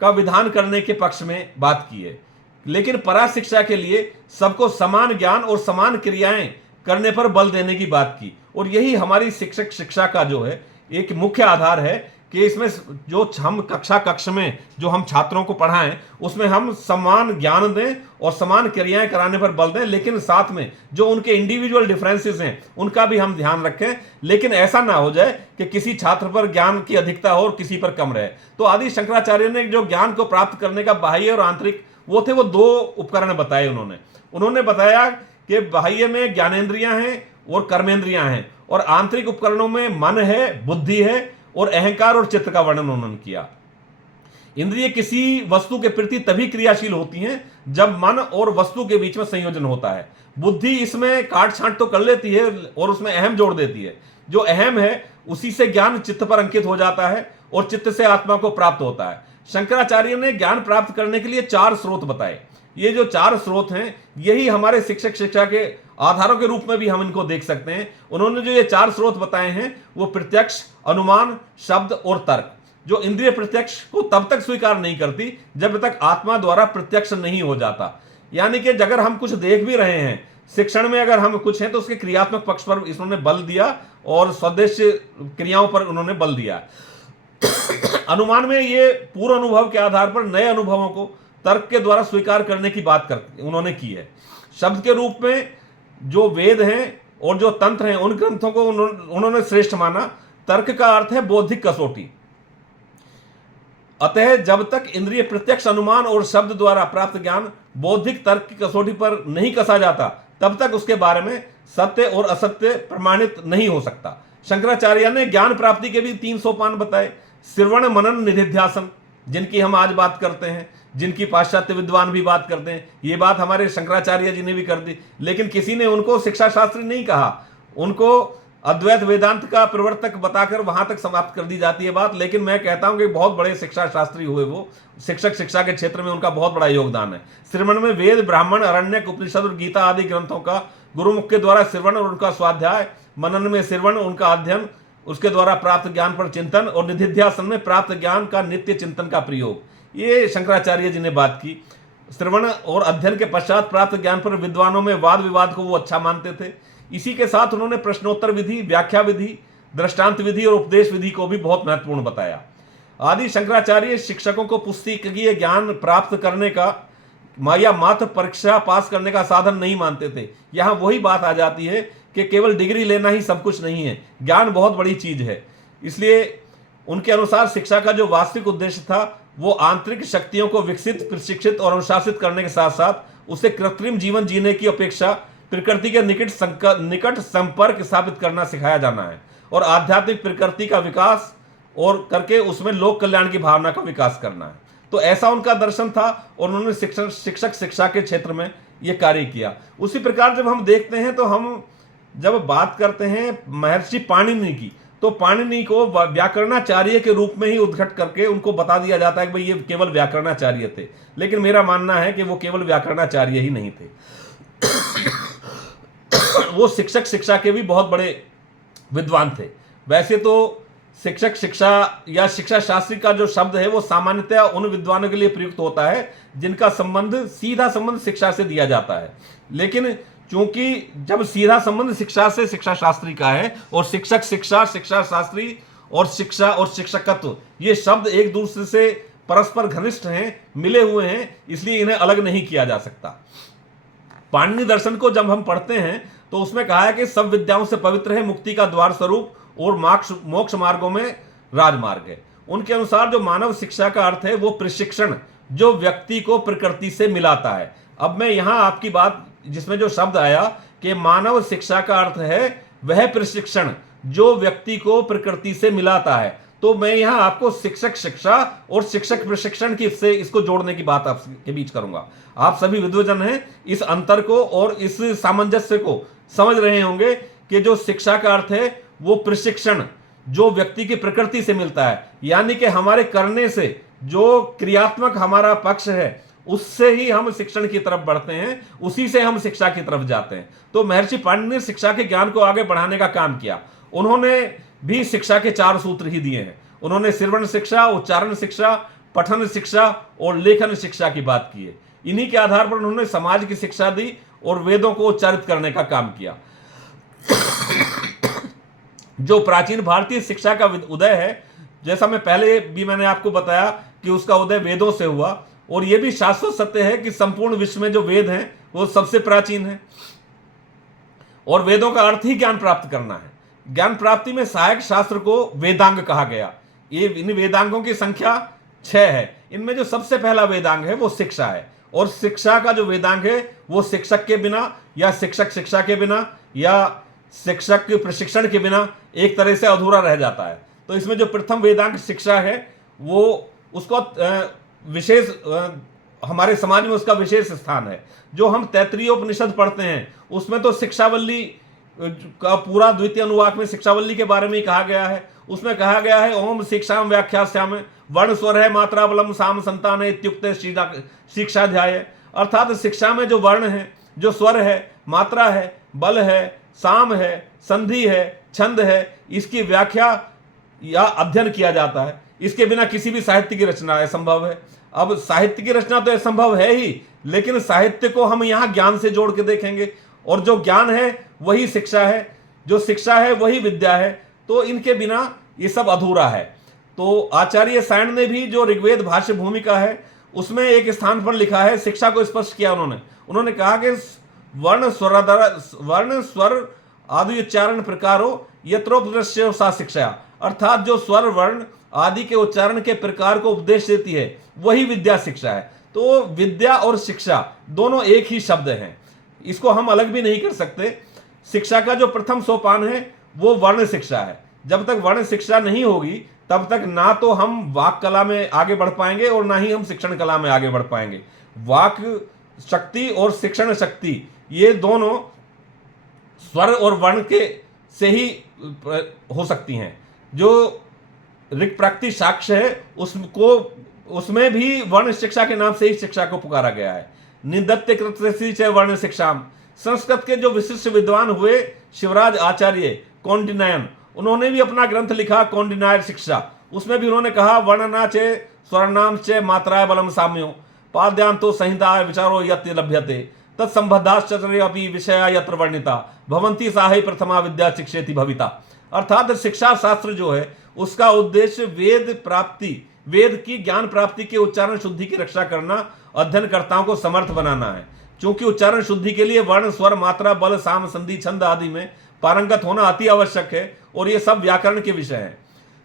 का विधान करने के पक्ष में बात की है। लेकिन परा शिक्षा के लिए सबको समान ज्ञान और समान क्रियाएं करने पर बल देने की बात की। और यही हमारी शिक्षक शिक्षा का जो है एक मुख्य आधार है कि इसमें जो हम कक्ष में जो हम छात्रों को पढ़ाएं उसमें हम समान ज्ञान दें और समान क्रियाएं कराने पर बल दें, लेकिन साथ में जो उनके इंडिविजुअल डिफरेंसेस हैं उनका भी हम ध्यान रखें। लेकिन ऐसा ना हो जाए कि किसी छात्र पर ज्ञान की अधिकता हो और किसी पर कम रहे। तो आदि शंकराचार्य ने जो ज्ञान को प्राप्त करने का बाह्य और आंतरिक वो थे, वो दो उपकरण बताए उन्होंने बताया कि बाह्य में ज्ञानेंद्रियां हैं और कर्मेंद्रियां हैं, और आंतरिक उपकरणों में मन है, बुद्धि है और अहंकार और चित्त का वर्णन उन्होंने किया। इंद्रिय किसी वस्तु के प्रति तभी क्रियाशील होती हैं जब मन और वस्तु के बीच में संयोजन होता है। बुद्धि इसमें काट छांट तो कर लेती है और उसमें अहम जोड़ देती है। जो अहम है उसी से ज्ञान चित्त पर अंकित हो जाता है और चित्त से आत्मा को प्राप्त होता है। शंकराचार्य ने ज्ञान प्राप्त करने के लिए 4 स्रोत बताए। ये जो 4 स्रोत हैं यही हमारे शिक्षक शिक्षा के आधारों के रूप में भी हम इनको देख सकते हैं। उन्होंने जो ये 4 स्रोत बताए हैं वो प्रत्यक्ष, अनुमान, शब्द और तर्क। जो इंद्रिय प्रत्यक्ष को तब तक स्वीकार नहीं करती जब तक आत्मा द्वारा प्रत्यक्ष नहीं हो जाता। यानी कि अगर हम कुछ देख भी रहे हैं, शिक्षण में अगर हम कुछ हैं तो उसके क्रियात्मक पक्ष पर इन्होंने बल दिया और स्वदेश क्रियाओं पर उन्होंने बल दिया। अनुमान में ये पूर्व अनुभव के आधार पर नए अनुभवों को तर्क के द्वारा स्वीकार करने की बात उन्होंने की है। शब्द के रूप में जो वेद हैं और जो तंत्र हैं उन ग्रंथों को उन्होंने श्रेष्ठ माना। तर्क का अर्थ है बौद्धिक कसौटी। अतः जब तक इंद्रिय प्रत्यक्ष, अनुमान और शब्द द्वारा प्राप्त ज्ञान बौद्धिक तर्क की कसौटी पर नहीं कसा जाता तब तक उसके बारे में सत्य और असत्य प्रमाणित नहीं हो सकता। शंकराचार्य ने ज्ञान प्राप्ति के भी 3 सोपान बताए। श्रवण, मनन, निधिध्यासन, जिनकी हम आज बात करते हैं, जिनकी पाश्चात्य विद्वान भी बात करते हैं, ये बात हमारे शंकराचार्य जी ने भी कर दी। लेकिन किसी ने उनको शिक्षा शास्त्री नहीं कहा, उनको अद्वैत वेदांत का प्रवर्तक बताकर वहां तक समाप्त कर दी जाती है बात। लेकिन मैं कहता हूं कि बहुत बड़े शिक्षा शास्त्री हुए वो, शिक्षक शिक्षा के क्षेत्र में उनका बहुत बड़ा योगदान है। श्रवण में वेद, ब्राह्मण, अरण्यक, उपनिषद और गीता आदि ग्रंथों का गुरुमुख के द्वारा श्रवण और उनका स्वाध्याय, मनन में श्रवण उनका अध्ययन, उसके द्वारा प्राप्त ज्ञान पर चिंतन और निधिध्यासन में प्राप्त ज्ञान का नित्य चिंतन का प्रयोग। ये शंकराचार्य जी ने बात की। श्रवण और अध्ययन के पश्चात प्राप्त ज्ञान पर विद्वानों में वाद विवाद को वो अच्छा मानते थे। इसी के साथ उन्होंने प्रश्नोत्तर विधि, व्याख्या विधि, दृष्टांत विधि और उपदेश विधि को भी बहुत महत्वपूर्ण बताया। आदि शंकराचार्य शिक्षकों को पुस्तकीय ज्ञान प्राप्त करने का या मात्र परीक्षा पास करने का साधन नहीं मानते थे। यहाँ वही बात आ जाती है कि केवल डिग्री लेना ही सब कुछ नहीं है, ज्ञान बहुत बड़ी चीज है। इसलिए उनके अनुसार शिक्षा का जो वास्तविक उद्देश्य था वो आंतरिक शक्तियों को विकसित, प्रशिक्षित और अनुशासित करने के साथ साथ उसे कृत्रिम जीवन जीने की अपेक्षा प्रकृति के निकट संपर्क स्थापित करना सिखाया जाना है और आध्यात्मिक प्रकृति का विकास और करके उसमें लोक कल्याण की भावना का विकास करना है। तो ऐसा उनका दर्शन था और उन्होंने शिक्षक शिक्षा के क्षेत्र में यह कार्य किया। उसी प्रकार जब हम देखते हैं तो हम जब बात करते हैं महर्षि पाणिनि की, तो पाणिनि को व्याकरणाचार्य के रूप में ही उद्घट करके उनको बता दिया जाता है कि भाई ये केवल व्याकरणाचार्य थे। लेकिन मेरा मानना है कि वो केवल व्याकरणाचार्य ही नहीं थे, वो शिक्षक शिक्षा के भी बहुत बड़े विद्वान थे। वैसे तो शिक्षक शिक्षा या शिक्षा शास्त्री का जो शब्द है वो सामान्यतया उन विद्वानों के लिए प्रयुक्त होता है जिनका सीधा संबंध शिक्षा से दिया जाता है। लेकिन चूंकि जब सीधा संबंध शिक्षा से शिक्षा शास्त्री का है और शिक्षक शिक्षा, शिक्षा शास्त्री और शिक्षा और शिक्षकत्व ये शब्द एक दूसरे से परस्पर घनिष्ठ हैं, मिले हुए हैं, इसलिए इन्हें अलग नहीं किया जा सकता। पाणिनि दर्शन को जब हम पढ़ते हैं तो उसमें कहा है कि सब विद्याओं से पवित्र है, मुक्ति का द्वार स्वरूप और मोक्ष मार्गों में राजमार्ग है। उनके अनुसार जो मानव शिक्षा का अर्थ है वो प्रशिक्षण, जो व्यक्ति को प्रकृति से मिलाता है। अब मैं यहां आपकी बात जिसमें जो शब्द आया कि मानव शिक्षा का अर्थ है वह प्रशिक्षण जो व्यक्ति को प्रकृति से मिलाता है, तो मैं यहां आपको शिक्षक शिक्षा और शिक्षक प्रशिक्षण की से इसको जोड़ने की बात आपके बीच करूंगा। आप सभी विद्वजन हैं, इस अंतर को और इस सामंजस्य को समझ रहे होंगे कि जो शिक्षा का अर्थ है वो प्रशिक्षण जो व्यक्ति की प्रकृति से मिलता है, यानी कि हमारे करने से जो क्रियात्मक हमारा पक्ष है उससे ही हम शिक्षण की तरफ बढ़ते हैं, उसी से हम शिक्षा की तरफ जाते हैं। तो महर्षि पाणिनि ने शिक्षा के ज्ञान को आगे बढ़ाने का काम किया। उन्होंने भी शिक्षा के 4 सूत्र ही दिए हैं। उन्होंने श्रवण शिक्षा, उच्चारण शिक्षा, पठन शिक्षा और लेखन शिक्षा की बात की है। इन्हीं के आधार पर उन्होंने समाज की शिक्षा दी और वेदों को उच्चारित करने का काम किया। जो प्राचीन भारतीय शिक्षा का उदय है, जैसा मैं पहले भी मैंने आपको बताया कि उसका उदय वेदों से हुआ, और यह भी शाश्वत सत्य है कि संपूर्ण विश्व में जो वेद हैं वो सबसे प्राचीन है और वेदों का अर्थ ही ज्ञान प्राप्त करना है। ज्ञान प्राप्ति में सहायक शास्त्र को वेदांग कहा गया। ये इन वेदांगों की संख्या 6 है। इनमें जो सबसे पहला वेदांग है वो शिक्षा है, और शिक्षा का जो वेदांग है वो शिक्षक के बिना या शिक्षक शिक्षा के बिना या शिक्षक के प्रशिक्षण के बिना एक तरह से अधूरा रह जाता है। तो इसमें जो प्रथम वेदांग शिक्षा है वो उसको विशेष हमारे समाज में उसका विशेष स्थान है। जो हम तैत्तिरीय उपनिषद पढ़ते हैं उसमें तो शिक्षावल्ली का पूरा द्वितीय अनुवाक में शिक्षावल्ली के बारे में ही कहा गया है। उसमें कहा गया है ओम शिक्षाम व्याख्यास्यामि वर्ण स्वर है मात्रा बलम साम संतान इत्युक्त शिक्षाध्याय। अर्थात शिक्षा में जो वर्ण है, जो स्वर है, मात्रा है, बल है, साम है, संधि है, छंद है, इसकी व्याख्या या अध्ययन किया जाता है। इसके बिना किसी भी साहित्य की रचना असंभव है। अब साहित्य की रचना तो असंभव है ही, लेकिन साहित्य को हम यहाँ ज्ञान से जोड़ के देखेंगे, और जो ज्ञान है वही शिक्षा है, जो शिक्षा है वही विद्या है। तो इनके बिना ये सब अधूरा है। तो आचार्य सायण ने भी जो ऋग्वेद भाष्य भूमिका है उसमें एक स्थान पर लिखा है, शिक्षा को स्पष्ट किया उन्होंने कहा कि वर्ण स्वर आदि उच्चारण प्रकारो यत्रोपदेश्य सा शिक्षा। अर्थात जो स्वर वर्ण आदि के उच्चारण के प्रकार को उपदेश देती है वही विद्या शिक्षा है। तो विद्या और शिक्षा दोनों एक ही शब्द हैं, इसको हम अलग भी नहीं कर सकते। शिक्षा का जो प्रथम सोपान है वो वर्ण शिक्षा है। जब तक वर्ण शिक्षा नहीं होगी तब तक ना तो हम वाक कला में आगे बढ़ पाएंगे और ना ही हम शिक्षण कला में आगे बढ़ पाएंगे। वाक शक्ति और शिक्षण शक्ति ये दोनों स्वर और वर्ण के से ही हो सकती हैं। जो ऋग प्राक्ति साक्ष्य है उसमें भी वर्ण शिक्षा के नाम से ही शिक्षा को पुकारा गया है। निदत्य कृतसी च वर्ण शिक्षाम संस्कृत के जो विशिष्ट विद्वान हुए शिवराज आचार्य कौंडिन्यन, उन्होंने भी अपना ग्रंथ लिखा कौंडिन्य शिक्षा। उसमें भी उन्होंने कहा वर्णना चे स्वर्णाम चे मात्राय बलम साम्यो पाद्यांतो संहिता विचारो यत्य लभ्यते तत्संबद्धाश्चर्य अपि विषया यत्र वर्णिता भवंती साहि प्रथमा विद्या शिक्षेति भविता। अर्थात शिक्षा शास्त्र जो है उसका उद्देश्य वेद प्राप्ति, वेद की ज्ञान प्राप्ति के उच्चारण शुद्धि की रक्षा करना, अध्ययनकर्ताओं को समर्थ बनाना है। क्योंकि उच्चारण शुद्धि के लिए वर्ण स्वर मात्रा बल साम संधि छंद आदि में पारंगत होना अति आवश्यक है और ये सब व्याकरण के विषय हैं।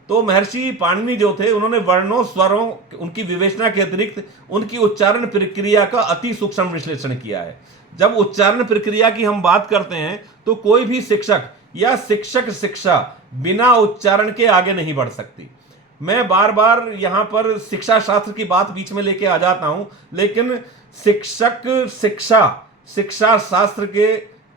तो महर्षि पाणिनि जो थे उन्होंने वर्णों स्वरों उनकी विवेचना के अतिरिक्त उनकी उच्चारण प्रक्रिया का अति सूक्ष्म विश्लेषण किया है। जब उच्चारण प्रक्रिया की हम बात करते हैं तो कोई भी शिक्षक या शिक्षक शिक्षा बिना उच्चारण के आगे नहीं बढ़ सकती। मैं बार बार यहाँ पर शिक्षा शास्त्र की बात बीच में लेके आ जाता हूँ, लेकिन शिक्षक शिक्षा शिक्षा शास्त्र के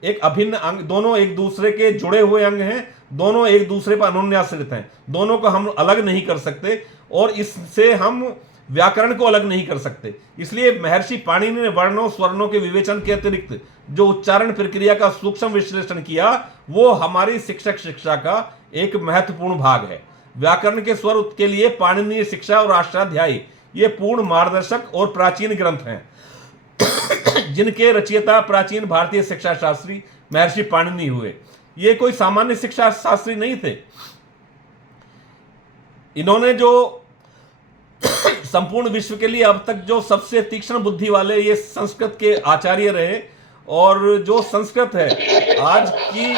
एक अभिन्न अंग, दोनों एक दूसरे के जुड़े हुए अंग हैं, दोनों एक दूसरे पर अनुन्याश्रित हैं, दोनों को हम अलग नहीं कर सकते और इससे हम व्याकरण को अलग नहीं कर सकते। इसलिए महर्षि पाणिनि ने वर्णों स्वर्णों के विवेचन के अतिरिक्त जो उच्चारण प्रक्रिया का सूक्ष्म विश्लेषण किया वो हमारी शिक्षक शिक्षा का एक महत्वपूर्ण भाग है। व्याकरण के स्वर के लिए पाणिनीय शिक्षा और अष्टाध्यायी ये पूर्ण मार्गदर्शक और प्राचीन ग्रंथ हैं जिनके रचयिता प्राचीन भारतीय शिक्षा शास्त्री महर्षि पाणिनि हुए। ये कोई सामान्य शिक्षा शास्त्री नहीं थे। इन्होंने जो संपूर्ण विश्व के लिए अब तक जो सबसे तीक्ष्ण बुद्धि वाले ये संस्कृत के आचार्य रहे और जो संस्कृत है आज की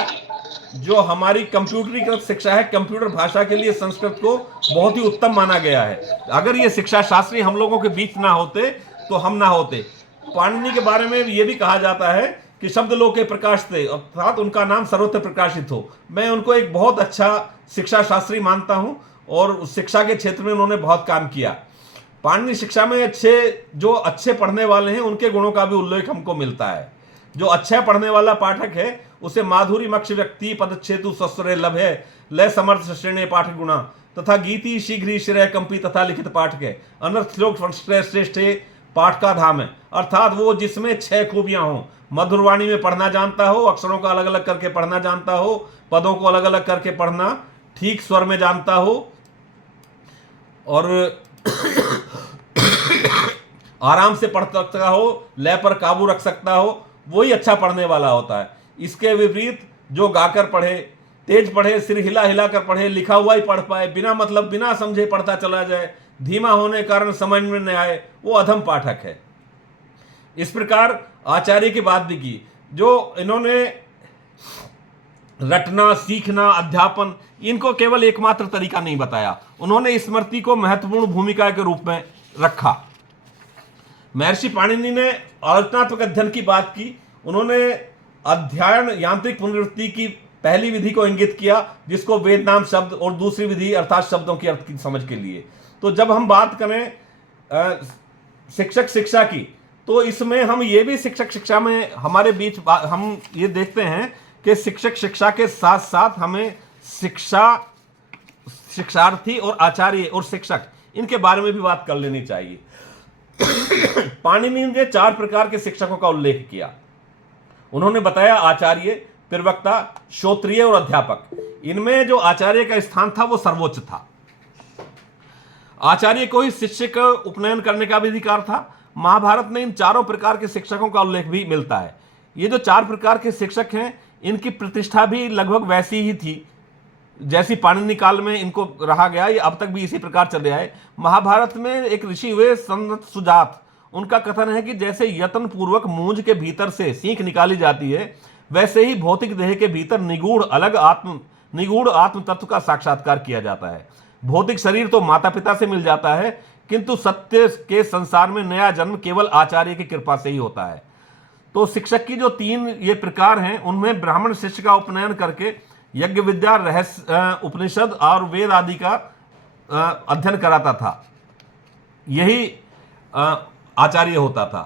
जो हमारी कंप्यूटरीकृत शिक्षा है, कंप्यूटर भाषा के लिए संस्कृत को बहुत ही उत्तम माना गया है। अगर ये शिक्षा शास्त्री हम लोगों के बीच ना होते तो हम ना होते। पाणिनि के बारे में ये भी कहा जाता है कि शब्द लोके प्रकाश थे, अर्थात उनका नाम सर्वत्र प्रकाशित हो। मैं उनको एक बहुत अच्छा शिक्षा शास्त्री मानता हूं और शिक्षा के क्षेत्र में उन्होंने बहुत काम किया। पाणिनि शिक्षा में जो अच्छे पढ़ने वाले हैं उनके गुणों का भी उल्लेख हमको मिलता है। जो अच्छा पढ़ने वाला पाठक है उसे माधुरी मक्ष व्यक्ति पदच्छेदु स्वस्वरे लभे लय समर्थ श्रेणी पाठ गुणा तथा गीति शीघ्र श्रेय कंपी तथा लिखित पाठ के अनर्थ श्लोक श्रेष्ठ पाठ का धाम है। अर्थात वो जिसमें 6 खूबियां हों, मधुरवाणी में पढ़ना जानता हो, अक्षरों को अलग अलग करके पढ़ना जानता हो, पदों को अलग अलग करके पढ़ना ठीक स्वर में जानता हो और आराम से पढ़ सकता हो, लय पर काबू रख सकता हो, वही अच्छा पढ़ने वाला होता है। इसके विपरीत जो गाकर पढ़े, तेज पढ़े, सिर हिला हिला कर पढ़े, लिखा हुआ ही पढ़ पाए, बिना मतलब बिना समझे पढ़ता चला जाए, धीमा होने के कारण समझ में न आए, वो अधम पाठक है। इस प्रकार आचार्य की बात भी की, जो इन्होंने रटना, सीखना, अध्यापन, इनको केवल एकमात्र तरीका नहीं बताया, उन्होंने स्मृति को महत्वपूर्ण भूमिका के रूप में रखा। महर्षि पाणिनि ने आलोचनात्मक अध्ययन की बात की। उन्होंने अध्ययन यांत्रिक पुनरुक्ति की पहली विधि को इंगित किया, जिसको वेद नाम शब्द, और दूसरी विधि अर्थात शब्दों की अर्थ की समझ के लिए। तो जब हम बात करें शिक्षक शिक्षा की, तो इसमें हम ये भी शिक्षक शिक्षा में हमारे बीच हम ये देखते हैं कि शिक्षक शिक्षा के साथ साथ हमें शिक्षार्थी और आचार्य और शिक्षक इनके बारे में भी बात कर लेनी चाहिए। पाणिनि ने 4 प्रकार के शिक्षकों का उल्लेख किया। उन्होंने बताया आचार्य, प्रवक्ता, श्रोत्रिय और अध्यापक। इनमें जो आचार्य का स्थान था वो सर्वोच्च था। आचार्य को ही शिष्य का उपनयन करने का भी अधिकार था। महाभारत में इन 4 प्रकार के शिक्षकों का उल्लेख भी मिलता है। ये जो 4 प्रकार के शिक्षक हैं, इनकी प्रतिष्ठा भी लगभग वैसी ही थी जैसी पाणिनि काल में इनको रहा गया, ये अब तक भी इसी प्रकार चल रहा है। महाभारत में एक ऋषि हुए संत सुजात, उनका कथन है कि जैसे यत्न पूर्वक मूंज के भीतर से सीख निकाली जाती है, वैसे ही भौतिक देह के भीतर निगूढ़ आत्म तत्व का साक्षात्कार किया जाता है। भौतिक शरीर तो माता पिता से मिल जाता है, किंतु सत्य के संसार में नया जन्म केवल आचार्य की कृपा से ही होता है। तो शिक्षक की जो 3 ये प्रकार हैं, उनमें ब्राह्मण शिष्य का उपनयन करके यज्ञ विद्या, रहस्य, उपनिषद और वेद आदि का अध्ययन कराता था, यही आचार्य होता था।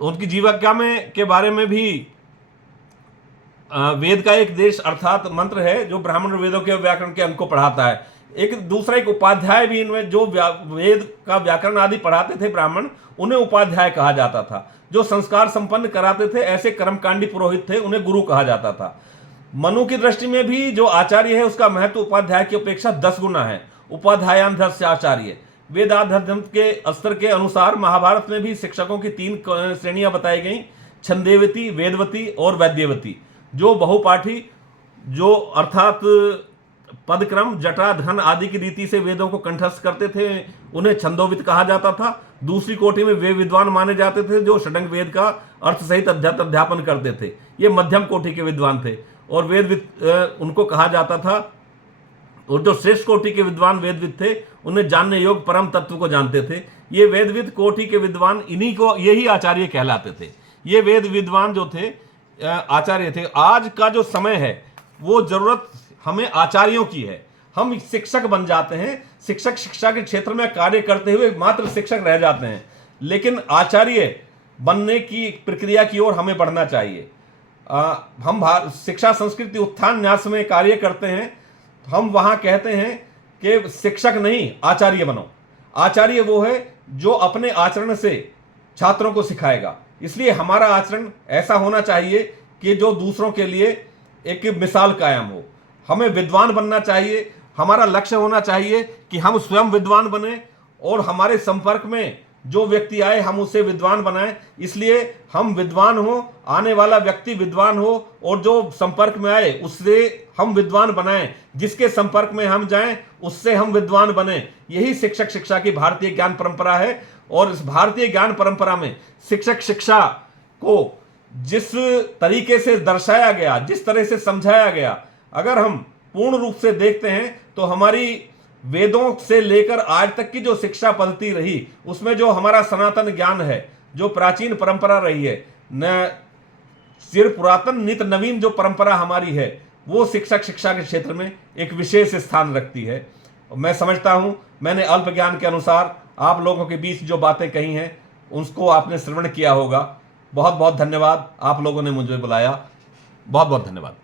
तो उनकी जीविका में के बारे में भी वेद का एक देश अर्थात मंत्र है जो ब्राह्मण वेदों के व्याकरण के अंग को पढ़ाता है। एक दूसरा एक उपाध्याय भी इनमें, जो वेद का व्याकरण आदि पढ़ाते थे ब्राह्मण, उन्हें उपाध्याय कहा जाता था। जो संस्कार संपन्न कराते थे, ऐसे कर्मकांडी पुरोहित थे, उन्हें गुरु कहा जाता था। मनु की दृष्टि में भी जो आचार्य है उसका महत्व उपाध्याय की अपेक्षा 10 गुना है। उपाध्यायाधस्य आचार्य। वेदाध्ययन के स्तर के अनुसार महाभारत में भी शिक्षकों की 3 श्रेणियां बताई गई, छंदेवती, वेदवती और वैद्यवती। जो बहुपाठी, जो अर्थात पदक्रम, जटा, धन आदि की रीति से वेदों को कंठस्थ करते थे, उन्हें छंदोविद कहा जाता था। दूसरी कोटि में वे विद्वान माने जाते थे जो षडंग वेद का अर्थ सहित अध्यापन करते थे। ये मध्यम कोटि के विद्वान थे और उनको कहा जाता था। और जो श्रेष्ठ कोटि के विद्वान वेदविद थे, उन्हें जानने योग्य परम तत्व को जानते थे। ये वेदविद कोटि के विद्वान, इन्हीं को यही आचार्य कहलाते थे। ये वेद विद्वान जो थे आचार्य थे। आज का जो समय है वो जरूरत हमें आचार्यों की है। हम शिक्षक बन जाते हैं, शिक्षक शिक्षा के क्षेत्र में कार्य करते हुए मात्र शिक्षक रह जाते हैं, लेकिन आचार्य बनने की प्रक्रिया की ओर हमें बढ़ना चाहिए। हम शिक्षा संस्कृति उत्थान न्यास में कार्य करते हैं। हम वहां कहते हैं कि शिक्षक नहीं, आचार्य बनो। आचार्य वो है जो अपने आचरण से छात्रों को सिखाएगा। इसलिए हमारा आचरण ऐसा होना चाहिए कि जो दूसरों के लिए एक मिसाल कायम हो। हमें विद्वान बनना चाहिए। हमारा लक्ष्य होना चाहिए कि हम स्वयं विद्वान बने और हमारे संपर्क में जो व्यक्ति आए हम उसे विद्वान बनाएं। इसलिए हम विद्वान हो, आने वाला व्यक्ति विद्वान हो, और जो संपर्क में आए उससे हम विद्वान बनाएं। जिसके संपर्क में हम जाएं उससे हम विद्वान बने। यही शिक्षक शिक्षा की भारतीय ज्ञान परंपरा है। और इस भारतीय ज्ञान परंपरा में शिक्षक शिक्षा को जिस तरीके से दर्शाया गया, जिस तरह से समझाया गया, अगर हम पूर्ण रूप से देखते हैं तो हमारी वेदों से लेकर आज तक की जो शिक्षा पद्धति रही, उसमें जो हमारा सनातन ज्ञान है, जो प्राचीन परंपरा रही है, न चिर पुरातन नित नवीन जो परंपरा हमारी है, वो शिक्षक शिक्षा के क्षेत्र में एक विशेष स्थान रखती है। मैं समझता हूं मैंने अल्प ज्ञान के अनुसार आप लोगों के बीच जो बातें कही हैं उसको आपने श्रवण किया होगा। बहुत बहुत धन्यवाद, आप लोगों ने मुझे बुलाया। बहुत बहुत धन्यवाद।